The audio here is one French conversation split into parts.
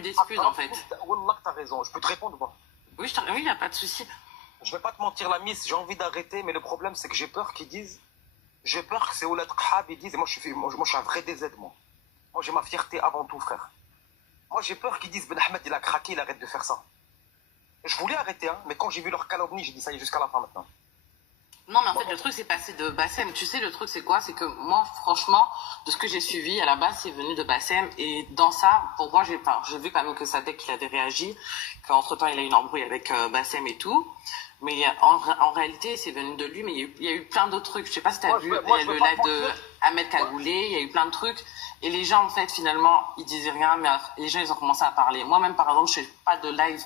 plus d'excuses en fait. Wallah, t'as raison. Je peux te répondre, moi. Oui, il n'y a pas de souci. Je vais pas te mentir, la miss, j'ai envie d'arrêter, mais le problème, c'est que j'ai peur qu'ils disent. J'ai peur que ces Oulad Khab, ils disent. Et moi, je suis un vrai DZ, moi. Moi, j'ai ma fierté avant tout, frère. Moi, j'ai peur qu'ils disent Ben Ahmed, il a craqué, il arrête de faire ça. Je voulais arrêter, hein, mais quand j'ai vu leur calomnie, j'ai dit ça y est, jusqu'à la fin maintenant. Non, mais en fait, le truc, c'est passé de Bassem. Tu sais, le truc, c'est quoi? C'est que moi, franchement, de ce que j'ai suivi, à la base, c'est venu de Bassem. Et dans ça, pour moi, j'ai vu quand même que Sadek, il avait réagi, qu'entre-temps, il a eu une embrouille avec Bassem et tout. Mais en réalité, c'est venu de lui. Mais il y a eu plein d'autres trucs. Je sais pas si tu as vu, il y a le live de Ahmed Kagoulé, il y a eu plein de trucs. Et les gens, en fait, finalement, ils disaient rien, mais les gens, ils ont commencé à parler. Moi-même, par exemple, je fais pas de live.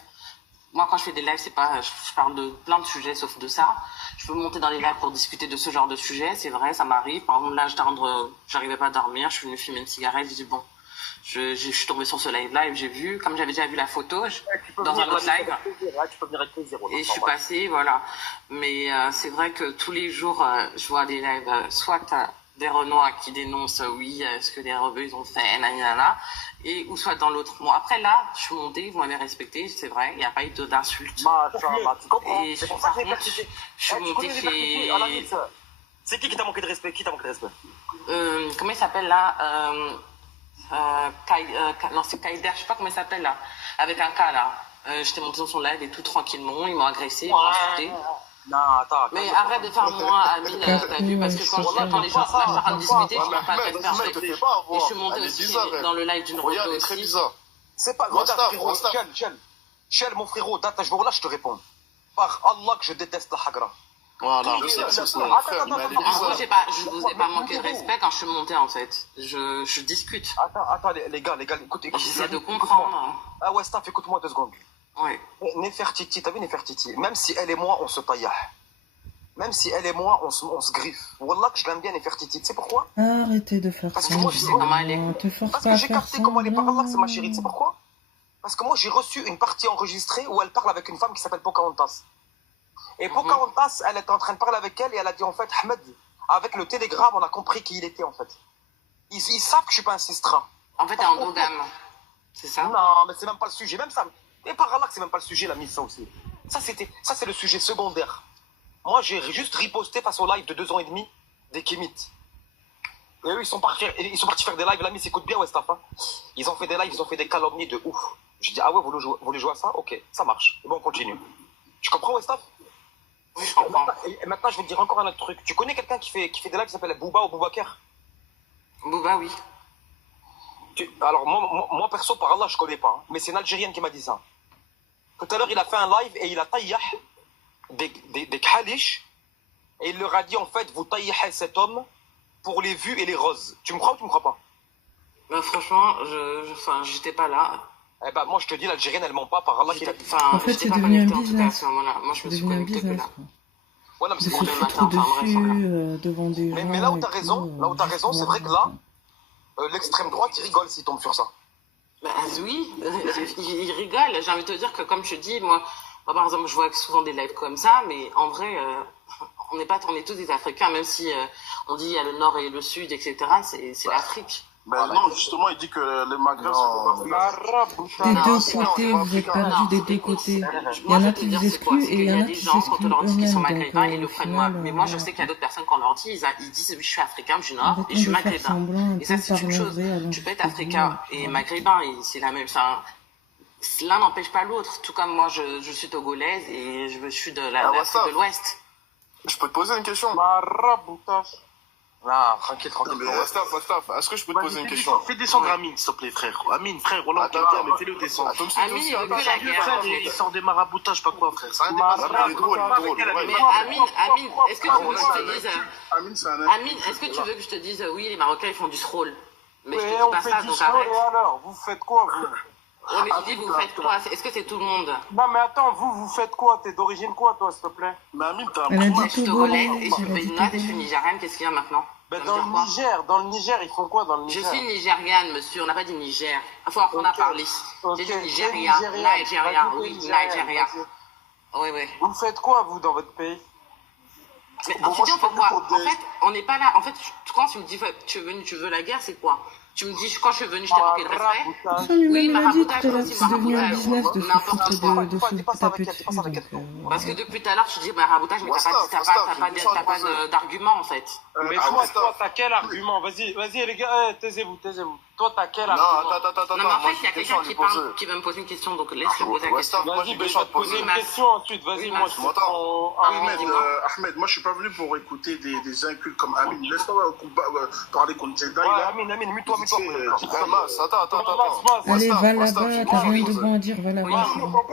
Moi, quand je fais des lives, c'est pas, je parle de plein de sujets sauf de ça. Je peux monter dans les lives pour discuter de ce genre de sujet, c'est vrai, ça m'arrive. Par exemple, là, j'arrivais pas à dormir, je suis venue fumer une cigarette, j'ai dit bon, je suis tombée sur ce live-là et j'ai vu, comme j'avais déjà vu la photo, dans un autre live. Tu peux venir avec plaisir. Et je suis passée, voilà. Mais c'est vrai que tous les jours, je vois des lives, soit des Renois qui dénoncent, oui, ce que les rebeux ils ont fait, nanana, et ou soit dans l'autre. Bon, après là, je suis montée, vous m'avez respecté, c'est vrai, il n'y a pas eu d'insultes. Tu comprends? Et C'est pour ça que je suis montée chez... C'est qui t'a manqué de respect? Qui t'a manqué de respect? Comment il s'appelle là non, c'est Kaider, je sais pas comment il s'appelle là, avec un cas là. J'étais montée dans son live et tout tranquillement, ils m'ont agressé, ils m'ont insulté. Non, attends. Mais arrête de faire moi, Amine, t'as vu, parce que quand les gens là, je suis en train de discuter, je ne pas être perfect. Et je suis montée aussi dans le live d'une Regarde, elle est très bizarre. C'est pas grave, frérot. Chel, mon frérot, date, je te réponds. Par Allah que je déteste la hagra. Voilà, c'est mon frère, mais elle est En gros, bizarre. je vous ai pas manqué de respect quand je suis montée en fait. Je discute. Attends, les gars, écoute. J'essaie de comprendre. Ah ouais, Staff, écoute-moi 2 secondes. Ouais. Nefertiti, t'as vu Nefertiti? Même si elle et moi, on se taille. Même si elle et moi, on se griffe. Wallah que je l'aime bien Nefertiti. Tu sais pourquoi? Arrêtez de faire Parce ça. que moi, je sais comment elle est. Te force Parce pas que à j'ai faire capté ça. comment elle est par Allah, c'est ma chérie. Tu sais pourquoi? Parce que moi, j'ai reçu une partie enregistrée où elle parle avec une femme qui s'appelle Pocahontas. Et Pocahontas, elle était en train de parler avec elle et elle a dit en fait, Ahmed, avec le télégramme, on a compris qui il était en fait. Ils savent que je suis pas un sistra. En fait, t'es endogame. C'est ça? Non, mais c'est même pas le sujet. Même ça. Et par Allah que c'est même pas le sujet, la mise ça aussi. Ça, c'est le sujet secondaire. Moi, j'ai juste riposté face au live de 2 ans et demi des Kémites. Et eux, ils sont partis faire des lives. La mise écoute bien, Westaf. Hein. Ils ont fait des lives, ils ont fait des calomnies de ouf. J'ai dit, ah ouais, vous voulez jouer à ça? Ok, ça marche. Et bon, on continue. Tu comprends, Westaf? Oui, je comprends. Et maintenant, je vais te dire encore un autre truc. Tu connais quelqu'un qui fait des lives qui s'appelle Booba ou Boubacar? Bouba, oui. Alors, moi, perso, par Allah, je connais pas. Hein. Mais c'est une Algérienne qui m'a dit ça. Tout à l'heure, il a fait un live et il a taillé des khalish. Et il leur a dit, en fait, vous taillez cet homme pour les vues et les roses. Tu me crois ou tu me crois pas? Bah, franchement, j'étais pas là. Eh ben, moi, je te dis, l'Algérienne, elle ment pas par Allah. En fait, c'est devenu un business. Moi, je me suis connectée que là. Ouais, non, mais De c'est se bon. foutre dessus devant des gens. Mais là où t'as raison, c'est vrai que là, l'extrême droite, il rigole s'il tombe sur ça. Bah oui, il rigole. J'ai envie de te dire que, comme je te dis, moi, par exemple, je vois souvent des lives comme ça, mais en vrai, on est tous des Africains, même si on dit il y a le Nord et le Sud, etc. C'est l'Afrique. Ben non, justement, il dit que le Maghreb, c'est Des 2 côtés, vous êtes perdus des 2 côtés. Il y en a qui vous excluent et il y en a qui gens, quand on leur dit qu'ils sont s'excluent maghrébins, ils eux-mêmes. le prennent mal. Mais moi, je sais qu'il y a d'autres personnes, quand on leur dit, ils disent oui, je suis africain du Nord et je suis maghrébin. Et ça, c'est une chose. Tu peux être africain et maghrébin, et c'est la même. Enfin, l'un n'empêche pas l'autre. Tout comme moi, je suis togolaise et je suis de l'Afrique de l'Ouest. Je peux te poser une question? Non, tranquille. Wastaf, est-ce que je peux te poser une question? Fais descendre Amine, s'il te plaît, frère. Amine, frère, on l'entend bien, mais fais-le descendre. Amine, il veut que la guerre. Frère, il sort des maraboutages, pas quoi, frère. Ça Il est drôle. Mais Amine, est-ce que tu veux que je te dise... Amine, c'est un Amine, est-ce que tu veux que je te dise oui, les Marocains ils font du stroll? Mais je te dis on pas fait ça, du donc show, arrête. et alors, vous faites quoi, vous? Ouais, mais tu dis vous faites quoi? Est-ce que c'est tout le monde? Non, mais attends, vous faites quoi? T'es d'origine quoi, toi, s'il te plaît? Mais Amine, t'as un Elle a problème. Je suis togolaise et je suis béninoise et je suis nigériane, qu'est-ce qu'il y a maintenant? Ben, dans le Niger, ils font quoi dans le Je Niger? suis nigériane, monsieur, on n'a pas dit Niger. Il faut apprendre à parler. J'ai dit Ok, Nigeria, c'est Nigeria, Vas-y, oui, Nigérienne, Nigeria. vas-y. Oui, oui. Vous faites quoi, vous, dans votre pays? Mais Bon, tu moi, dis je on fait suis quoi? pas En fait, on n'est pas là. En fait, quand tu me dis tu veux la guerre, c'est quoi? Tu me dis, quand je suis venue, je t'ai manqué de respect. Ça, lui-même, il a dit tout à l'heure, aussi, c'est devenu un business de n'importe se quoi. taper dessus. Parce que depuis tout à l'heure, tu dis maraboutage, mais t'as pas d'argument, en fait. Mais toi, t'as quel argument? Vas-y, les gars, taisez-vous. Toi, t'as quel argument? Non, attends. Non, mais en fait, il y a quelqu'un qui va me poser une question, donc laisse-le poser la question. Vas-y, je vais te poser une question ensuite. Vas-y, moi, je m'entends. Ahmed, moi, je suis pas venu pour écouter des incultes comme Amin. Laisse-toi parler contre Jedi. Amin, mute-toi. Attends. Allez, va là-bas, t'as rien de bon à dire, va là-bas.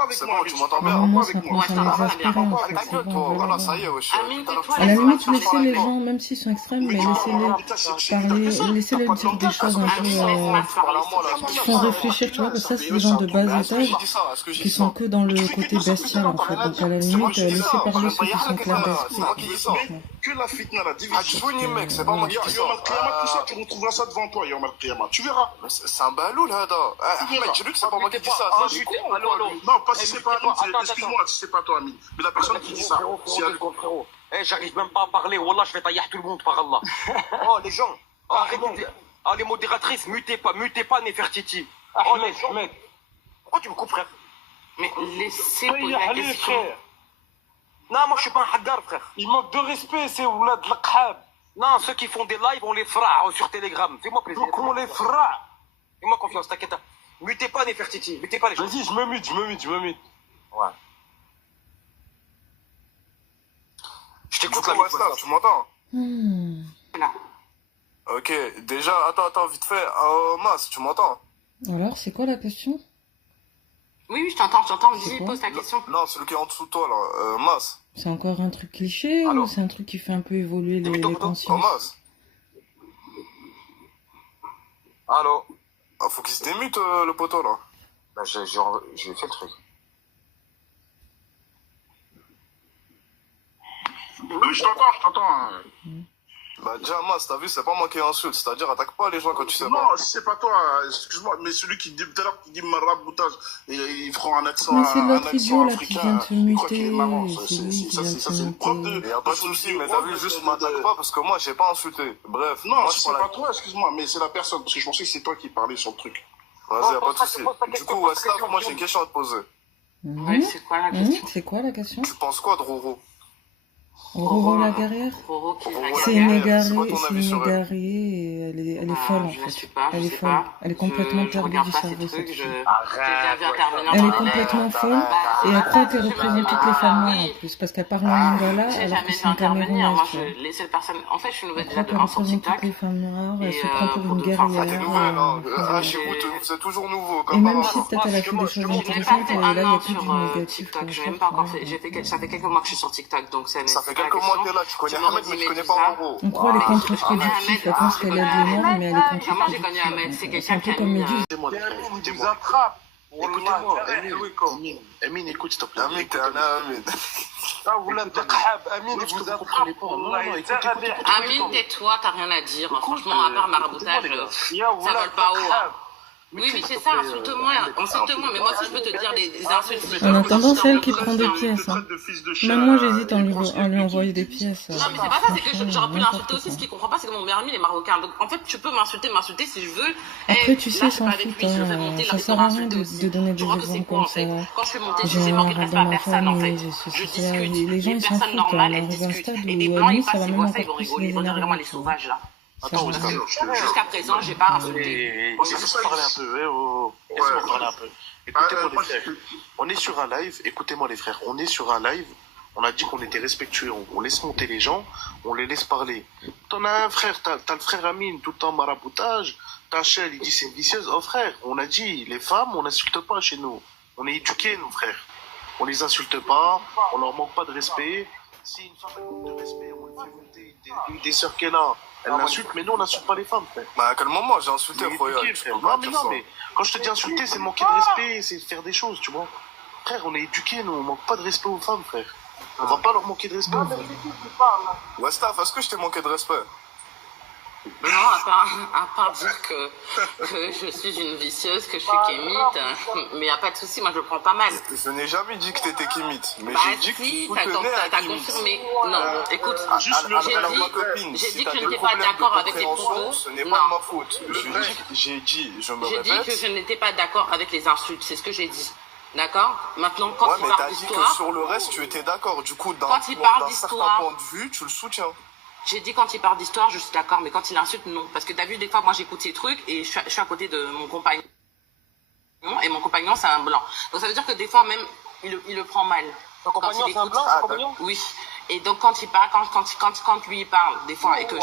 C'est bon, tu m'entends bien. Vraiment, ça commence à m'exaspérer, en fait, c'est bon, Voilà, ça y est, wesh. À la limite, laissez les gens, même s'ils sont extrêmes, mais laissez-les parler, laissez-les dire des choses un peu qui font réfléchir, tu vois, parce que ça, c'est des gens de bas étage qui sont que dans le côté bestial, en fait. Donc, à la limite, laissez parler ceux qui sont clairs d'esprit, franchement. Que la fitna, la division. Mec, c'est pas moi qui dis ça. Tout ça, tu retrouveras ça devant toi, Yom Al-Qiyamah. Tu verras. C'est un baloul, là. Mec, j'ai vu que c'est pas moi qui dis ça. Non, pas si c'est pas Amine. Excuse-moi si c'est pas toi, Amine. Mais la personne qui dit ça. Frérot. J'arrive même pas à parler. Wallah, je vais tailler tout le monde, par Allah. Oh, les gens. Arrêtez. Ah, les modératrices, mutez pas Nefertiti. Oh, les gens. Pourquoi tu me coupes, frère? Mais laissez poser la question. Non, moi, je suis pas un hagar, frère. Il manque de respect, c'est Oulad Lakhab. Non, ceux qui font des lives, on les fera sur Telegram. Fais-moi plaisir. Donc, on les fera. Fais-moi confiance, t'inquiète. Mutez pas Nefertiti. Mutez pas les gens. Vas-y, je me mute. Ouais. Je t'écoute, la Wasta, tu m'entends? Là. Ok, déjà, attends, vite fait. Mas, tu m'entends? Alors, c'est quoi la question? Oui, je t'entends, dis, pose ta question. Non, celui qui est en dessous de toi, là. Mas. C'est encore un truc cliché ou c'est un truc qui fait un peu évoluer les consciences? Mas. Allô? Faut qu'il se démute, le poteau, là. Bah, j'ai fait le truc. Oui, je t'entends. Bah déjà, Mas, t'as vu, c'est pas moi qui insulte, c'est-à-dire attaque pas les gens quand tu sais pas. Non, c'est pas toi, excuse-moi, mais celui qui dit tout à l'heure qui dit maraboutage, il prend un accent mais c'est l'autre africain, idiot là qui vient de se muter, c'est lui qui vient de se muter. Y a pas de soucis, mais t'as vu, juste m'attaque pas parce que moi j'ai pas insulté. Bref. Non, c'est pas toi, excuse-moi, mais c'est la personne, parce que je pensais que c'est toi qui parlais sur le truc. Vas-y, y a pas de soucis. Du coup, Westaf, moi j'ai une question à te poser. Oui, c'est quoi la question? C'est quoi la question? Tu penses quoi de Roro? Roro la guerrière? C'est une égarée, et elle est folle en fait. Elle est folle. Elle est complètement perdue du cerveau cette fille. Elle est complètement folle et après elle représente toutes les femmes noires en plus parce qu'elle parle en lingala alors que c'est une Camerounaise. En fait, je suis une nouvelle Elle représente toutes les femmes noires, elle se prend pour une guerrière. Chez vous, c'est toujours nouveau. Et même si peut-être elle a fait des choses intéressantes, là il y a plus du négatif. Ça fait quelques mois que je suis sur TikTok, donc c'est quelques mois que là, tu connais Ahmed, mais tu connais pas Roro. On croit les contre-productifs, elle pense qu'elle aide les noirs, mais elle est contre-productive. Moi, j'ai connu Ahmed, c'est quelqu'un qui a comme mis... Écoutez-moi. Écoutez-moi. Amine, écoute, s'il te plaît. Amine, t'es un Amine. Amine, vous apprenez pas. Amine, tais-toi, t'as rien à dire. Franchement, à part maraboutage, ça vole pas haut. Oui, c'est ça, insulte-moi, mais moi aussi je peux te dire des insultes. En attendant, c'est elle qui prend des pièces. Même moi, j'hésite à lui envoyer des pièces. Non, mais c'est pas ça, c'est que j'aurais pu l'insulter aussi. Ce qu'il comprend pas, c'est que mon meilleur ami, il est marocain. Donc en fait, tu peux m'insulter si je veux. Après, tu sais, s'en fout. Ça sert à rien de donner des exemples comme ça. Quand je fais monter, j'ai manqué de respect à personne en fait. Je discute. Les gens, ils s'en foutent. On arrive à un stade où, et des blancs, ils ça va passent, ils même voient ça, ils encore vont plus rigoler. les Ils vont dire vraiment énerver. les sauvages là. Attends, Jusqu'à présent, j'ai pas insulté. Laisse-moi parler un peu. Laisse-moi parler un peu. Écoutez-moi les frères. On est sur un live. Écoutez-moi les frères. On est sur un live. On a dit qu'on était respectueux. On laisse monter les gens. On les laisse parler. T'en as un frère. T'as le frère Amine tout le temps maraboutage. T'as Shell, il dit c'est une vicieuse. Oh frère, on a dit les femmes, on n'insulte pas chez nous. On est éduqués, nos frères. On les insulte pas. On leur manque pas de respect. Si une femme manque de respect, on lui fait monter des sœurs qu'elle a. Elle l'insulte, mais nous on n'insulte pas les femmes, frère. Bah à quel moment j'ai insulté, frère? Non, mais quand je te dis insulter, c'est manquer de respect, c'est faire des choses, tu vois. Frère, on est éduqués, nous, on manque pas de respect aux femmes, frère. On va pas leur manquer de respect, frère. Westaf, est-ce que je t'ai manqué de respect? Non, à part dire que je suis une vicieuse, que je suis kémite, mais il n'y a pas de souci, moi je le prends pas mal. Je n'ai jamais dit que t'étais kémite, mais bah j'ai dit si, que tu tenais à t'as confirmé. Non, écoute, j'ai dit que je n'étais pas d'accord avec les propos. Ce n'est pas ma faute. J'ai dit, je me répète. J'ai dit que je n'étais pas d'accord avec les insultes, c'est ce que j'ai dit. D'accord. Maintenant, quand il parle d'histoire... mais t'as dit que sur le reste, tu étais d'accord. Du coup, d'un certain point de vue, tu le soutiens. J'ai dit quand il parle d'histoire, je suis d'accord, mais quand il insulte, non. Parce que t'as vu, des fois, moi, j'écoute ces trucs et je suis à côté de mon compagnon. Et mon compagnon, c'est un blanc. Donc, ça veut dire que des fois, même, il le prend mal. Ton compagnon, c'est un blanc, ton compagnon ? Oui. Et donc, quand il parle, quand lui, il parle, des fois, et que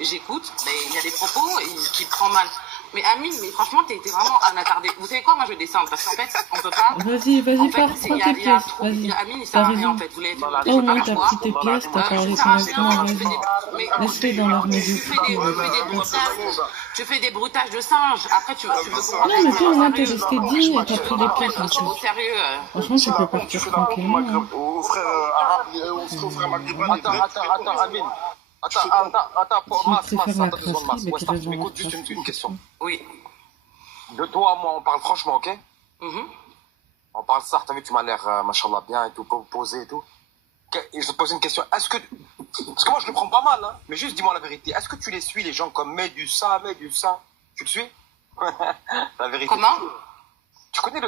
j'écoute, mais il y a des propos qui prend mal. Mais Amine, mais franchement, t'es vraiment un attardé. Vous savez quoi, moi je vais descendre parce qu'en fait, on peut pas. Vas-y, pars, prends tes pièces. Vas-y. Amine, il sert à rien en fait. Vous l'avez fait. Oh non, t'as pris tes pièces, t'as parlé correctement, vas-y. Laisse-les dans leur médecine. Tu fais des bruitages de singes. Après, tu veux. Non, mais toi, au moins, t'es resté digne et t'as pris des pièces en plus. Sérieux. Franchement, tu peux partir tranquillement. Au frère arabe, au frère maghrébin. Attends, Amine. Attends, tu m'écoutes juste une question. Oui. De toi à moi, on parle franchement, ok? On parle ça, t'as vu, tu m'as l'air, machallah, bien et tout, posé et tout. Et je vais te poser une question. Est-ce que. Parce que moi, je le prends pas mal, hein, mais juste dis-moi la vérité. Est-ce que tu les suis, les gens comme Medusa? Tu le suis? La vérité. Comment? Tu connais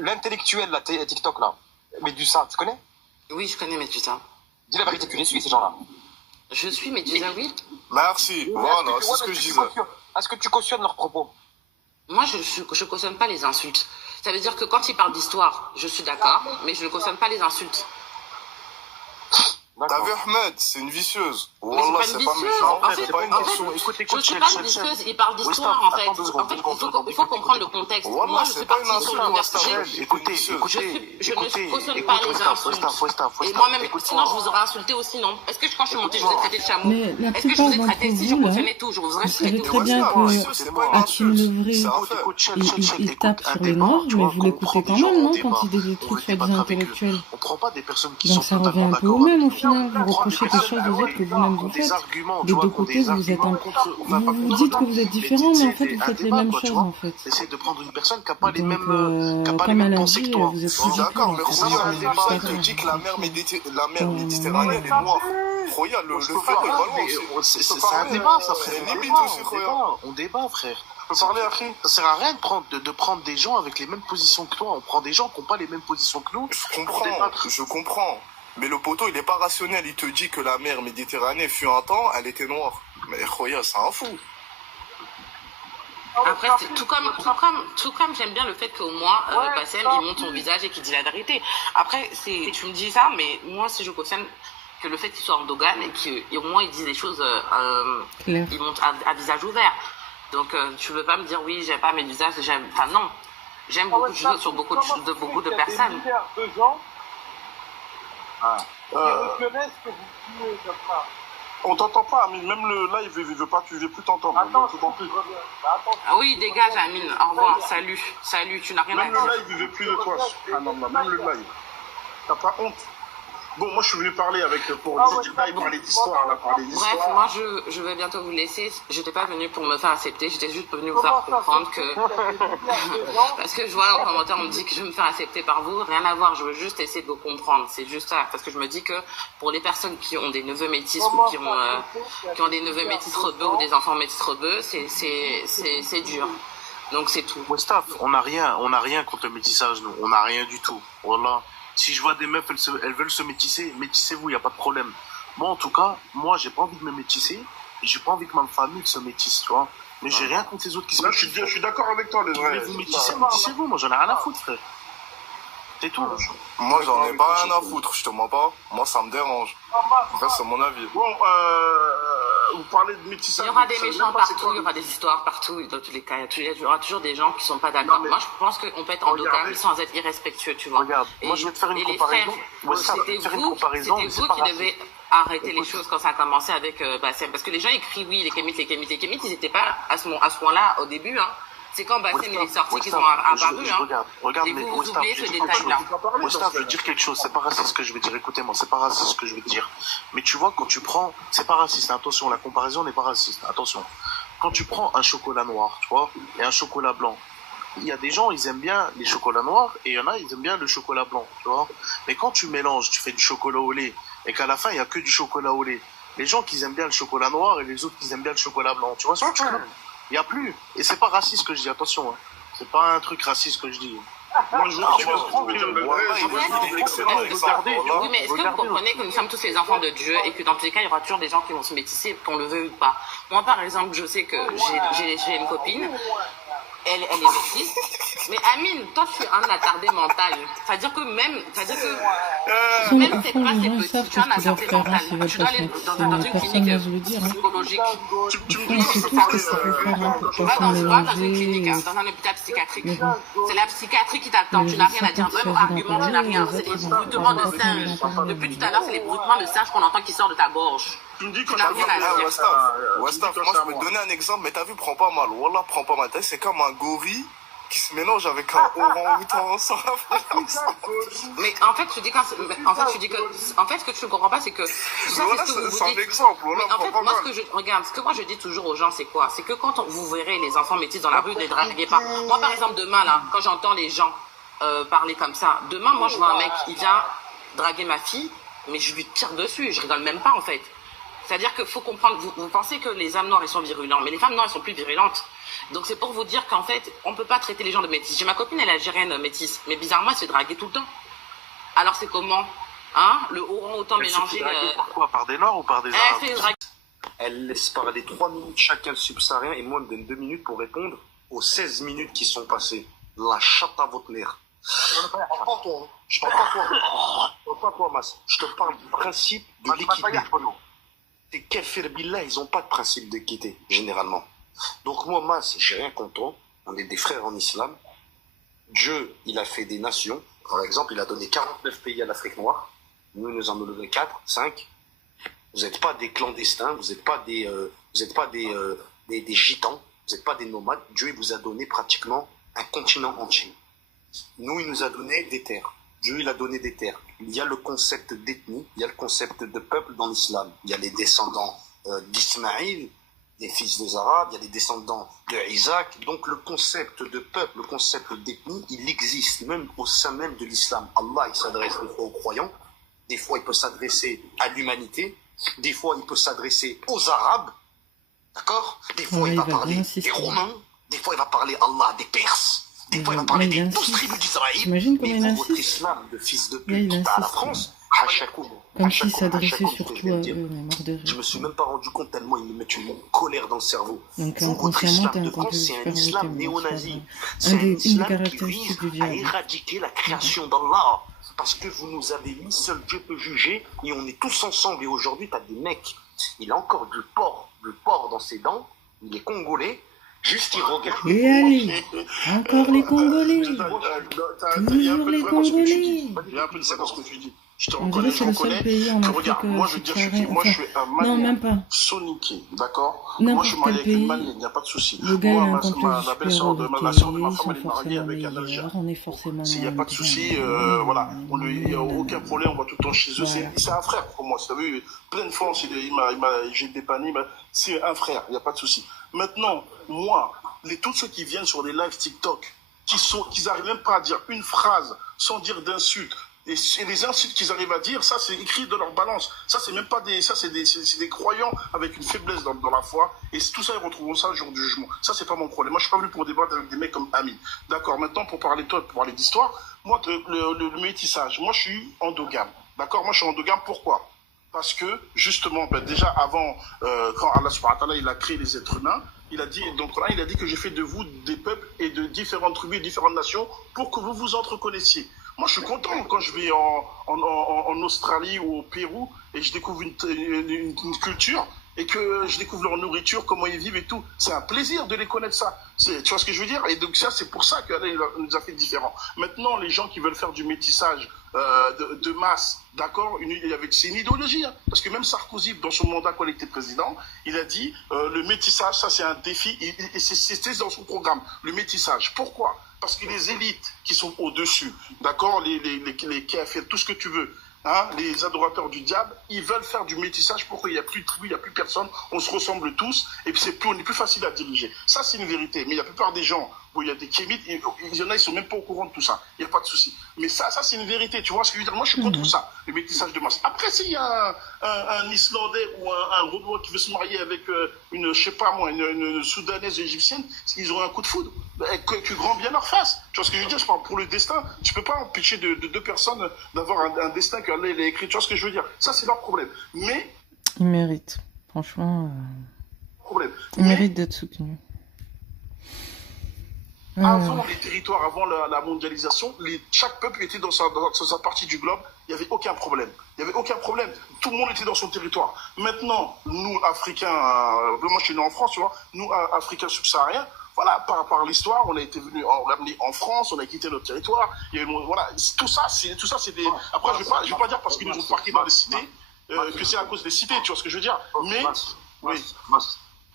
l'intellectuel, là, TikTok, là? Medusa, tu connais? Oui, je connais Medusa. Dis la vérité, tu les suis, ces gens-là. Je suis Medusa, oui. Merci. Voilà, c'est ce que je disais. Est-ce que tu cautionnes leurs propos? Moi, je cautionne pas les insultes. Ça veut dire que quand ils parlent d'histoire, je suis d'accord, mais je ne cautionne pas les insultes. T'as vu Ahmed, c'est une vicieuse. Wallah, c'est pas méchant. C'est pas une question. Écoute, je suis pas une vicieuse, il parle d'histoire en fait. En fait, il faut comprendre le contexte. Moi, je suis partie sur l'université. Écoutez, je ne cautionne pas les insultes. Et moi-même, sinon, je vous aurais insulté aussi, non? Est-ce que quand je suis montée, je vous ai traité de chameau? Est-ce que je vous ai traité si je cautionnais tout? Je vous aurais traité tout. Vous savez très bien que Hakim Levray, il tape sur les noirs, mais vous l'écoutez quand même, non? Quand il dit des trucs sur des intellectuels. On prend pas des personnes qui donc ça revient un peu au même au final. Vous reprochez des choses aux autres que vous-même vous faites. Des deux côtés, vous êtes un peu. Vous dites que vous êtes différents, mais en fait, vous faites les mêmes choses en fait. Essayez de prendre une personne qui n'a pas les mêmes pensées que toi. Vous êtes plus d'accord, mais Roya, il te dit que la mer Méditerranée, elle est noire. Roya, le fait est ballon. C'est un débat, ça, frère. C'est limite aussi, Roya. On débat, frère. Ça sert à rien de prendre des gens avec les mêmes positions que toi. On prend des gens qui n'ont pas les mêmes positions que nous. Je comprends. Mais le poteau, il n'est pas rationnel. Il te dit que la mer Méditerranée fut un temps, elle était noire. Mais Khoya, c'est un fou. Après, tout comme j'aime bien le fait qu'au moins, Bassem, il montre son visage et qu'il dit la vérité. Après, tu me dis ça, mais moi, si je cautionne que le fait qu'il soit endogame et qu'au moins il dit des choses, il montre à visage ouvert. Donc, tu veux pas me dire, oui, j'aime pas Medusa, enfin non. J'aime beaucoup de choses sur beaucoup de personnes. On t'entend pas, Amine. Même le live, il veut pas, tu veux plus t'entendre. Ah oui, dégage, Amine. Au revoir. Salut, tu n'as rien à dire. Même le live, il veut plus de toi. Ah non, même le live. T'as pas honte? Bon, moi, je suis venu parler pour parler d'histoire, là, parler d'histoire. Bref, moi, je vais bientôt vous laisser. Je n'étais pas venue pour me faire accepter. J'étais juste venue vous faire comprendre que... Parce que je vois en commentaire, on me dit que je vais me faire accepter par vous. Rien à voir. Je veux juste essayer de vous comprendre. C'est juste ça. Parce que je me dis que pour les personnes qui ont des neveux métis ou qui ont des neveux métis rebeux ou des enfants métis rebeux, c'est dur. Donc, c'est tout. Westaf, on n'a rien contre le métissage, nous. On n'a rien du tout. Voilà. Si je vois des meufs, elles veulent se métisser, métissez-vous, il n'y a pas de problème. Moi, en tout cas, j'ai pas envie de me métisser, et j'ai pas envie que ma famille se métisse, tu vois. Mais j'ai rien contre les autres qui se métissent. Je suis d'accord avec toi, les vrais. Vous métissez-vous, moi j'en ai rien à foutre, frère. C'est tout. Moi, j'en ai pas rien à foutre, je te mens pas. Moi, ça me dérange. Après, c'est mon avis. Bon, vous parlez de métissage. Il y aura des méchants partout, il y aura des histoires partout, dans tous les cas. Il y aura toujours des gens qui sont pas d'accord. Moi, je pense qu'on peut être endogame sans être irrespectueux, tu vois. Regarde, moi, je vais te faire une comparaison. C'était vous qui devez arrêter les choses quand ça a commencé avec Bassem. Parce que les gens écrivent, oui, les kémites, ils n'étaient pas à ce point-là au début, hein. C'est quand Bassem il est sorti qu'ils ont apparu. Regarde, et mais vous oubliez ce détail-là. Westaf, je veux dire quelque chose. C'est pas raciste ce que je vais dire. Écoutez-moi, c'est pas raciste ce que je vais dire. Mais tu vois, quand tu prends... C'est pas raciste, attention, la comparaison n'est pas raciste. Attention. Quand tu prends un chocolat noir, tu vois, et un chocolat blanc, il y a des gens, ils aiment bien les chocolats noirs, et il y en a, ils aiment bien le chocolat blanc, tu vois. Mais quand tu mélanges, tu fais du chocolat au lait, et qu'à la fin, il n'y a que du chocolat au lait, les gens qui aiment bien le chocolat noir et les autres qui aiment bien le chocolat blanc. Tu vois ce que tu veux? Il n'y a plus. Et c'est pas raciste ce que je dis, attention. Hein. C'est pas un truc raciste que je dis. Moi, je oui, mais est-ce que vous comprenez que nous sommes tous les enfants de Dieu et que dans tous les cas, il y aura toujours des gens qui vont se métisser, qu'on le veuille ou pas? Moi, par exemple, je sais que j'ai une copine. Elle est métisse. Mais Amine, toi, tu es un attardé mental. C'est-à-dire que même c'est pas c'est petit, tu as un attardé mental. Tu dois aller dans une clinique psychologique. Tu vas dans une clinique, dans un hôpital psychiatrique. C'est la psychiatrie qui t'attend. Tu n'as rien à dire. Même argument, tu n'as rien. C'est des bruitements de singe. Depuis tout à l'heure, c'est les bruitements de singe qu'on entend qui sortent de ta gorge. Tu me dis que Westaf, moi je peux te donner un exemple, mais t'as vu, prends pas mal. Wallah, prends pas mal. C'est comme un gorille qui se mélange avec un orang-outan ensemble. Mais en fait, tu dis en fait, ce que tu ne comprends pas, c'est que c'est un exemple. Voilà, en fait, moi, ce que moi je dis toujours aux gens, c'est quoi? C'est que quand vous verrez les enfants métis dans la rue, ne les draguez pas. Moi, par exemple, demain, là, quand j'entends les gens parler comme ça, demain, moi, je vois un mec, il vient draguer ma fille, mais je lui tire dessus, je rigole même pas, en fait. C'est-à-dire qu'il faut comprendre, vous pensez que les hommes noirs, ils sont virulents, mais les femmes noires, elles sont plus virulentes. Donc c'est pour vous dire qu'en fait, on ne peut pas traiter les gens de métis. J'ai ma copine, elle est algérienne métisse, mais bizarrement, elle se fait draguer tout le temps. Alors c'est comment? Hein? Le orang-outan mélangé... Par quoi? Par des noirs ou par des arabes? Elle laisse parler 3 minutes chacun le subsaharien et moi, elle me donne 2 minutes pour répondre aux 16 minutes qui sont passées. La chatte à votre mère. Je parle pas toi. Je parle pas toi, Mas. Je te parle du principe de l'équité. Les kafir billah, ils n'ont pas de principe d'équité, généralement. Donc moi, Mas, j'ai rien contre toi. On est des frères en islam. Dieu, il a fait des nations. Par exemple, il a donné 49 pays à l'Afrique noire. Nous en avons donné 4, 5. Vous n'êtes pas des clandestins, vous n'êtes pas des gitans, vous n'êtes pas des nomades. Dieu, il vous a donné pratiquement un continent entier. Nous, il nous a donné des terres. Dieu, il a donné des terres. Il y a le concept d'ethnie, il y a le concept de peuple dans l'islam. Il y a les descendants d'Ismaïl, les fils des Arabes, il y a les descendants de Isaac. Donc le concept de peuple, le concept d'ethnie, il existe même au sein même de l'islam. Allah, il s'adresse des fois aux croyants, des fois il peut s'adresser à l'humanité, des fois il peut s'adresser aux Arabes, d'accord? Des fois il va parler des Romains, des fois il va parler Allah des Perses. Des fois, il va parler des 12 tribus d'Israël. Mais vous, votre islam de fils de pute à la France, comme s'il s'adressait surtout à eux, je me suis même pas rendu compte tellement ils me mettent une colère dans le cerveau. Donc, votre islam de France, c'est un islam néo-nazi. C'est un islam qui vise à éradiquer la création d'Allah. Parce que vous nous avez mis, seul Dieu peut juger, et on est tous ensemble. Et aujourd'hui, tu as des mecs, il a encore du porc dans ses dents, il est congolais. Juste, il regarde. Et allez, encore les Congolais. Toujours les Congolais. Il y a un peu de ça dans ce que tu dis. Je te reconnais, je reconnais. Regarde, moi je veux dire, moi je suis un malien soniqué, d'accord? Moi je suis marié avec une malienne, il n'y a pas de souci. Moi, la belle-sœur de ma soeur de ma femme, elle est mariée avec un Algérien. S'il n'y a pas de souci, voilà. Il n'y a aucun problème, on va tout le temps chez eux. C'est un frère pour moi. Tu as vu, plein de fois, j'ai dépanné, c'est un frère, il n'y a pas de souci. Maintenant, moi, tous ceux qui viennent sur des lives TikTok, qui n'arrivent même pas à dire une phrase sans dire d'insultes, et les insultes qu'ils arrivent à dire, ça c'est écrit dans leur balance. Ça c'est même pas c'est des croyants avec une faiblesse dans la foi. Et tout ça, ils retrouveront ça le jour du jugement. Ça c'est pas mon problème. Moi je suis pas venu pour débattre avec des mecs comme Amine. D'accord, maintenant pour parler de toi, pour parler d'histoire, moi le métissage, moi je suis endogame. D'accord, moi je suis endogame, pourquoi? Parce que justement, déjà avant, quand Allah subhanahu wa ta'ala il a créé les êtres humains, il a dit que j'ai fait de vous des peuples et de différentes tribus et différentes nations pour que vous vous entreconnaissiez. Moi, je suis content quand je vais en Australie ou au Pérou et je découvre une culture et que je découvre leur nourriture, comment ils vivent et tout. C'est un plaisir de les connaître, ça. Tu vois ce que je veux dire? Et donc ça, c'est pour ça qu'Allah nous a fait différents. Maintenant, les gens qui veulent faire du métissage de masse, d'accord, c'est une idéologie, hein, parce que même Sarkozy, dans son mandat quand il était président, il a dit le métissage, ça c'est un défi, et c'était dans son programme, le métissage. Pourquoi? Parce que les élites qui sont au-dessus, d'accord, les KFL, tout ce que tu veux, hein, les adorateurs du diable, ils veulent faire du métissage pour qu'il n'y a plus de tribu, il n'y a plus personne, on se ressemble tous, et puis on est plus facile à diriger. Ça, c'est une vérité. Mais la plupart des gens, où il y a des kémites, il y en a, ils sont même pas au courant de tout ça. Il n'y a pas de souci. Mais ça c'est une vérité. Tu vois ce que je veux dire? Moi, je suis contre ça, le métissage de masse. Après, s'il y a un Islandais ou un Renois qui veut se marier avec je sais pas moi, une Soudanaise égyptienne, ils auront un coup de foudre. Que tu grands bien leur face. Tu vois ce que je veux dire? Je parle pour le destin. Tu peux pas empêcher de deux personnes d'avoir un destin qu'Allah a écrit. Tu vois ce que je veux dire? Ça, c'est leur problème. Mais... Ils méritent. Franchement, ils méritent d'être soutenus. Avant les territoires, avant la mondialisation, chaque peuple était dans sa partie du globe, il n'y avait aucun problème. Il n'y avait aucun problème. Tout le monde était dans son territoire. Maintenant, nous, Africains, moi je suis né en France, tu vois, nous, Africains subsahariens, voilà, par l'histoire, on a été venu ramener en France, on a quitté notre territoire. Il y a voilà, tout ça, c'est des. Après, je vais pas dire parce qu'ils nous ont parqués dans les cités que c'est à cause des cités, tu vois ce que je veux dire. Mais oui.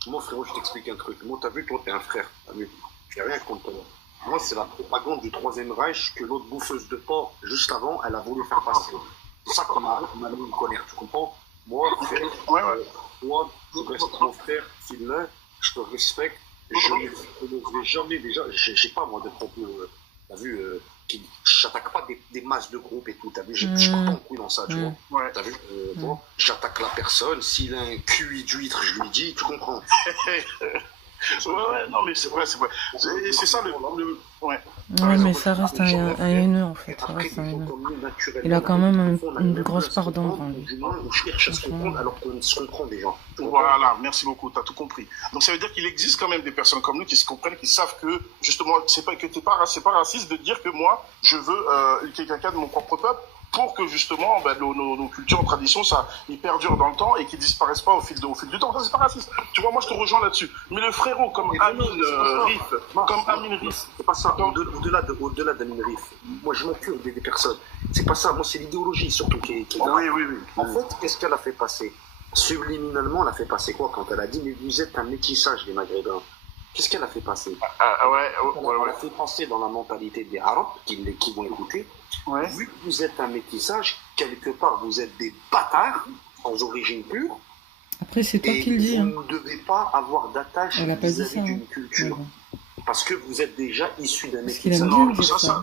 Moi, frérot, je t'explique un truc. Moi, t'as vu, toi, t'es un frère. T'as vu? J'ai rien contre toi. Moi, c'est la propagande du Troisième Reich que l'autre bouffeuse de porc, juste avant, elle a voulu faire passer. C'est ça qu'on m'a mis une colère, tu comprends? Moi, frère, moi, tu restes mon frère, Sylvain, je te respecte, je ne vais jamais déjà, j'ai pas moi de propos, t'as vu, j'attaque pas des masses de groupes et tout, t'as vu, je coupe pas en couille dans ça, tu vois. T'as vu, j'attaque la personne, s'il a un QI d'huître, je lui dis, tu comprends? Ouais, non, mais c'est vrai. C'est ça le. Ouais. Ouais, mais ça reste un haineux, en fait. Ça reste un haineux. Il a quand même une grosse part d'ombre. On cherche à se comprendre alors qu'on se comprend déjà. Voilà, merci beaucoup, tu as tout compris. Donc ça veut dire qu'il existe quand même des personnes comme nous qui se comprennent, qui savent que, justement, c'est pas raciste de dire que moi, je veux quelqu'un de mon propre peuple, pour que justement nos cultures, nos traditions, ça, ils perdurent dans le temps et qu'ils disparaissent pas au fil du temps. Ça, c'est pas raciste. Tu vois, moi, je te rejoins là-dessus. Mais le frérot comme Amin Rif, c'est pas ça. Au-delà d'Amin Rif, moi, je m'occupe des personnes. C'est pas ça. Moi, c'est l'idéologie surtout qui est là. Oui. En fait, qu'est-ce qu'elle a fait passer? Subliminalement, elle a fait passer quoi quand elle a dit, mais vous êtes un métissage des Maghrébins? Qu'est-ce qu'elle a fait passer? Elle a fait passer dans la mentalité des Arabes qui vont écouter. Vu que vous êtes un métissage, quelque part vous êtes des bâtards sans origine pure. Après, c'est toi qui le dis. Vous ne devez pas avoir d'attache vis-à-vis d'une culture. Parce que vous êtes déjà issu d'un métissage. Non,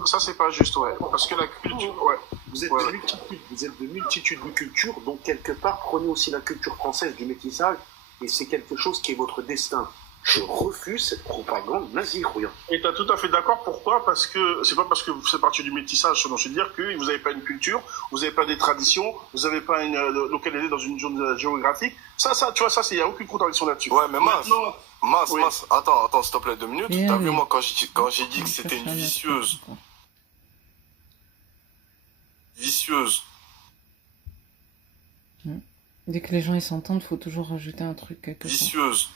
ça c'est pas juste, parce que la culture, vous êtes de multitudes de cultures, donc quelque part, prenez aussi la culture française du métissage, et c'est quelque chose qui est votre destin. Je refuse cette propagande nazie, regarde. Et tu es tout à fait d'accord, pourquoi? Parce que c'est pas parce que vous faites partie du métissage, selon je veux dire, que vous n'avez pas une culture, vous n'avez pas des traditions, vous n'avez pas une localité dans une zone géographique. Ça, tu vois, il n'y a aucune contradiction là-dessus. Ouais, mais Mas, attends, s'il te plaît, 2 minutes. T'as vu, moi, quand j'ai dit que c'était une vicieuse. Dès que les gens ils s'entendent, il faut toujours rajouter un truc quelque part. Vicieuse.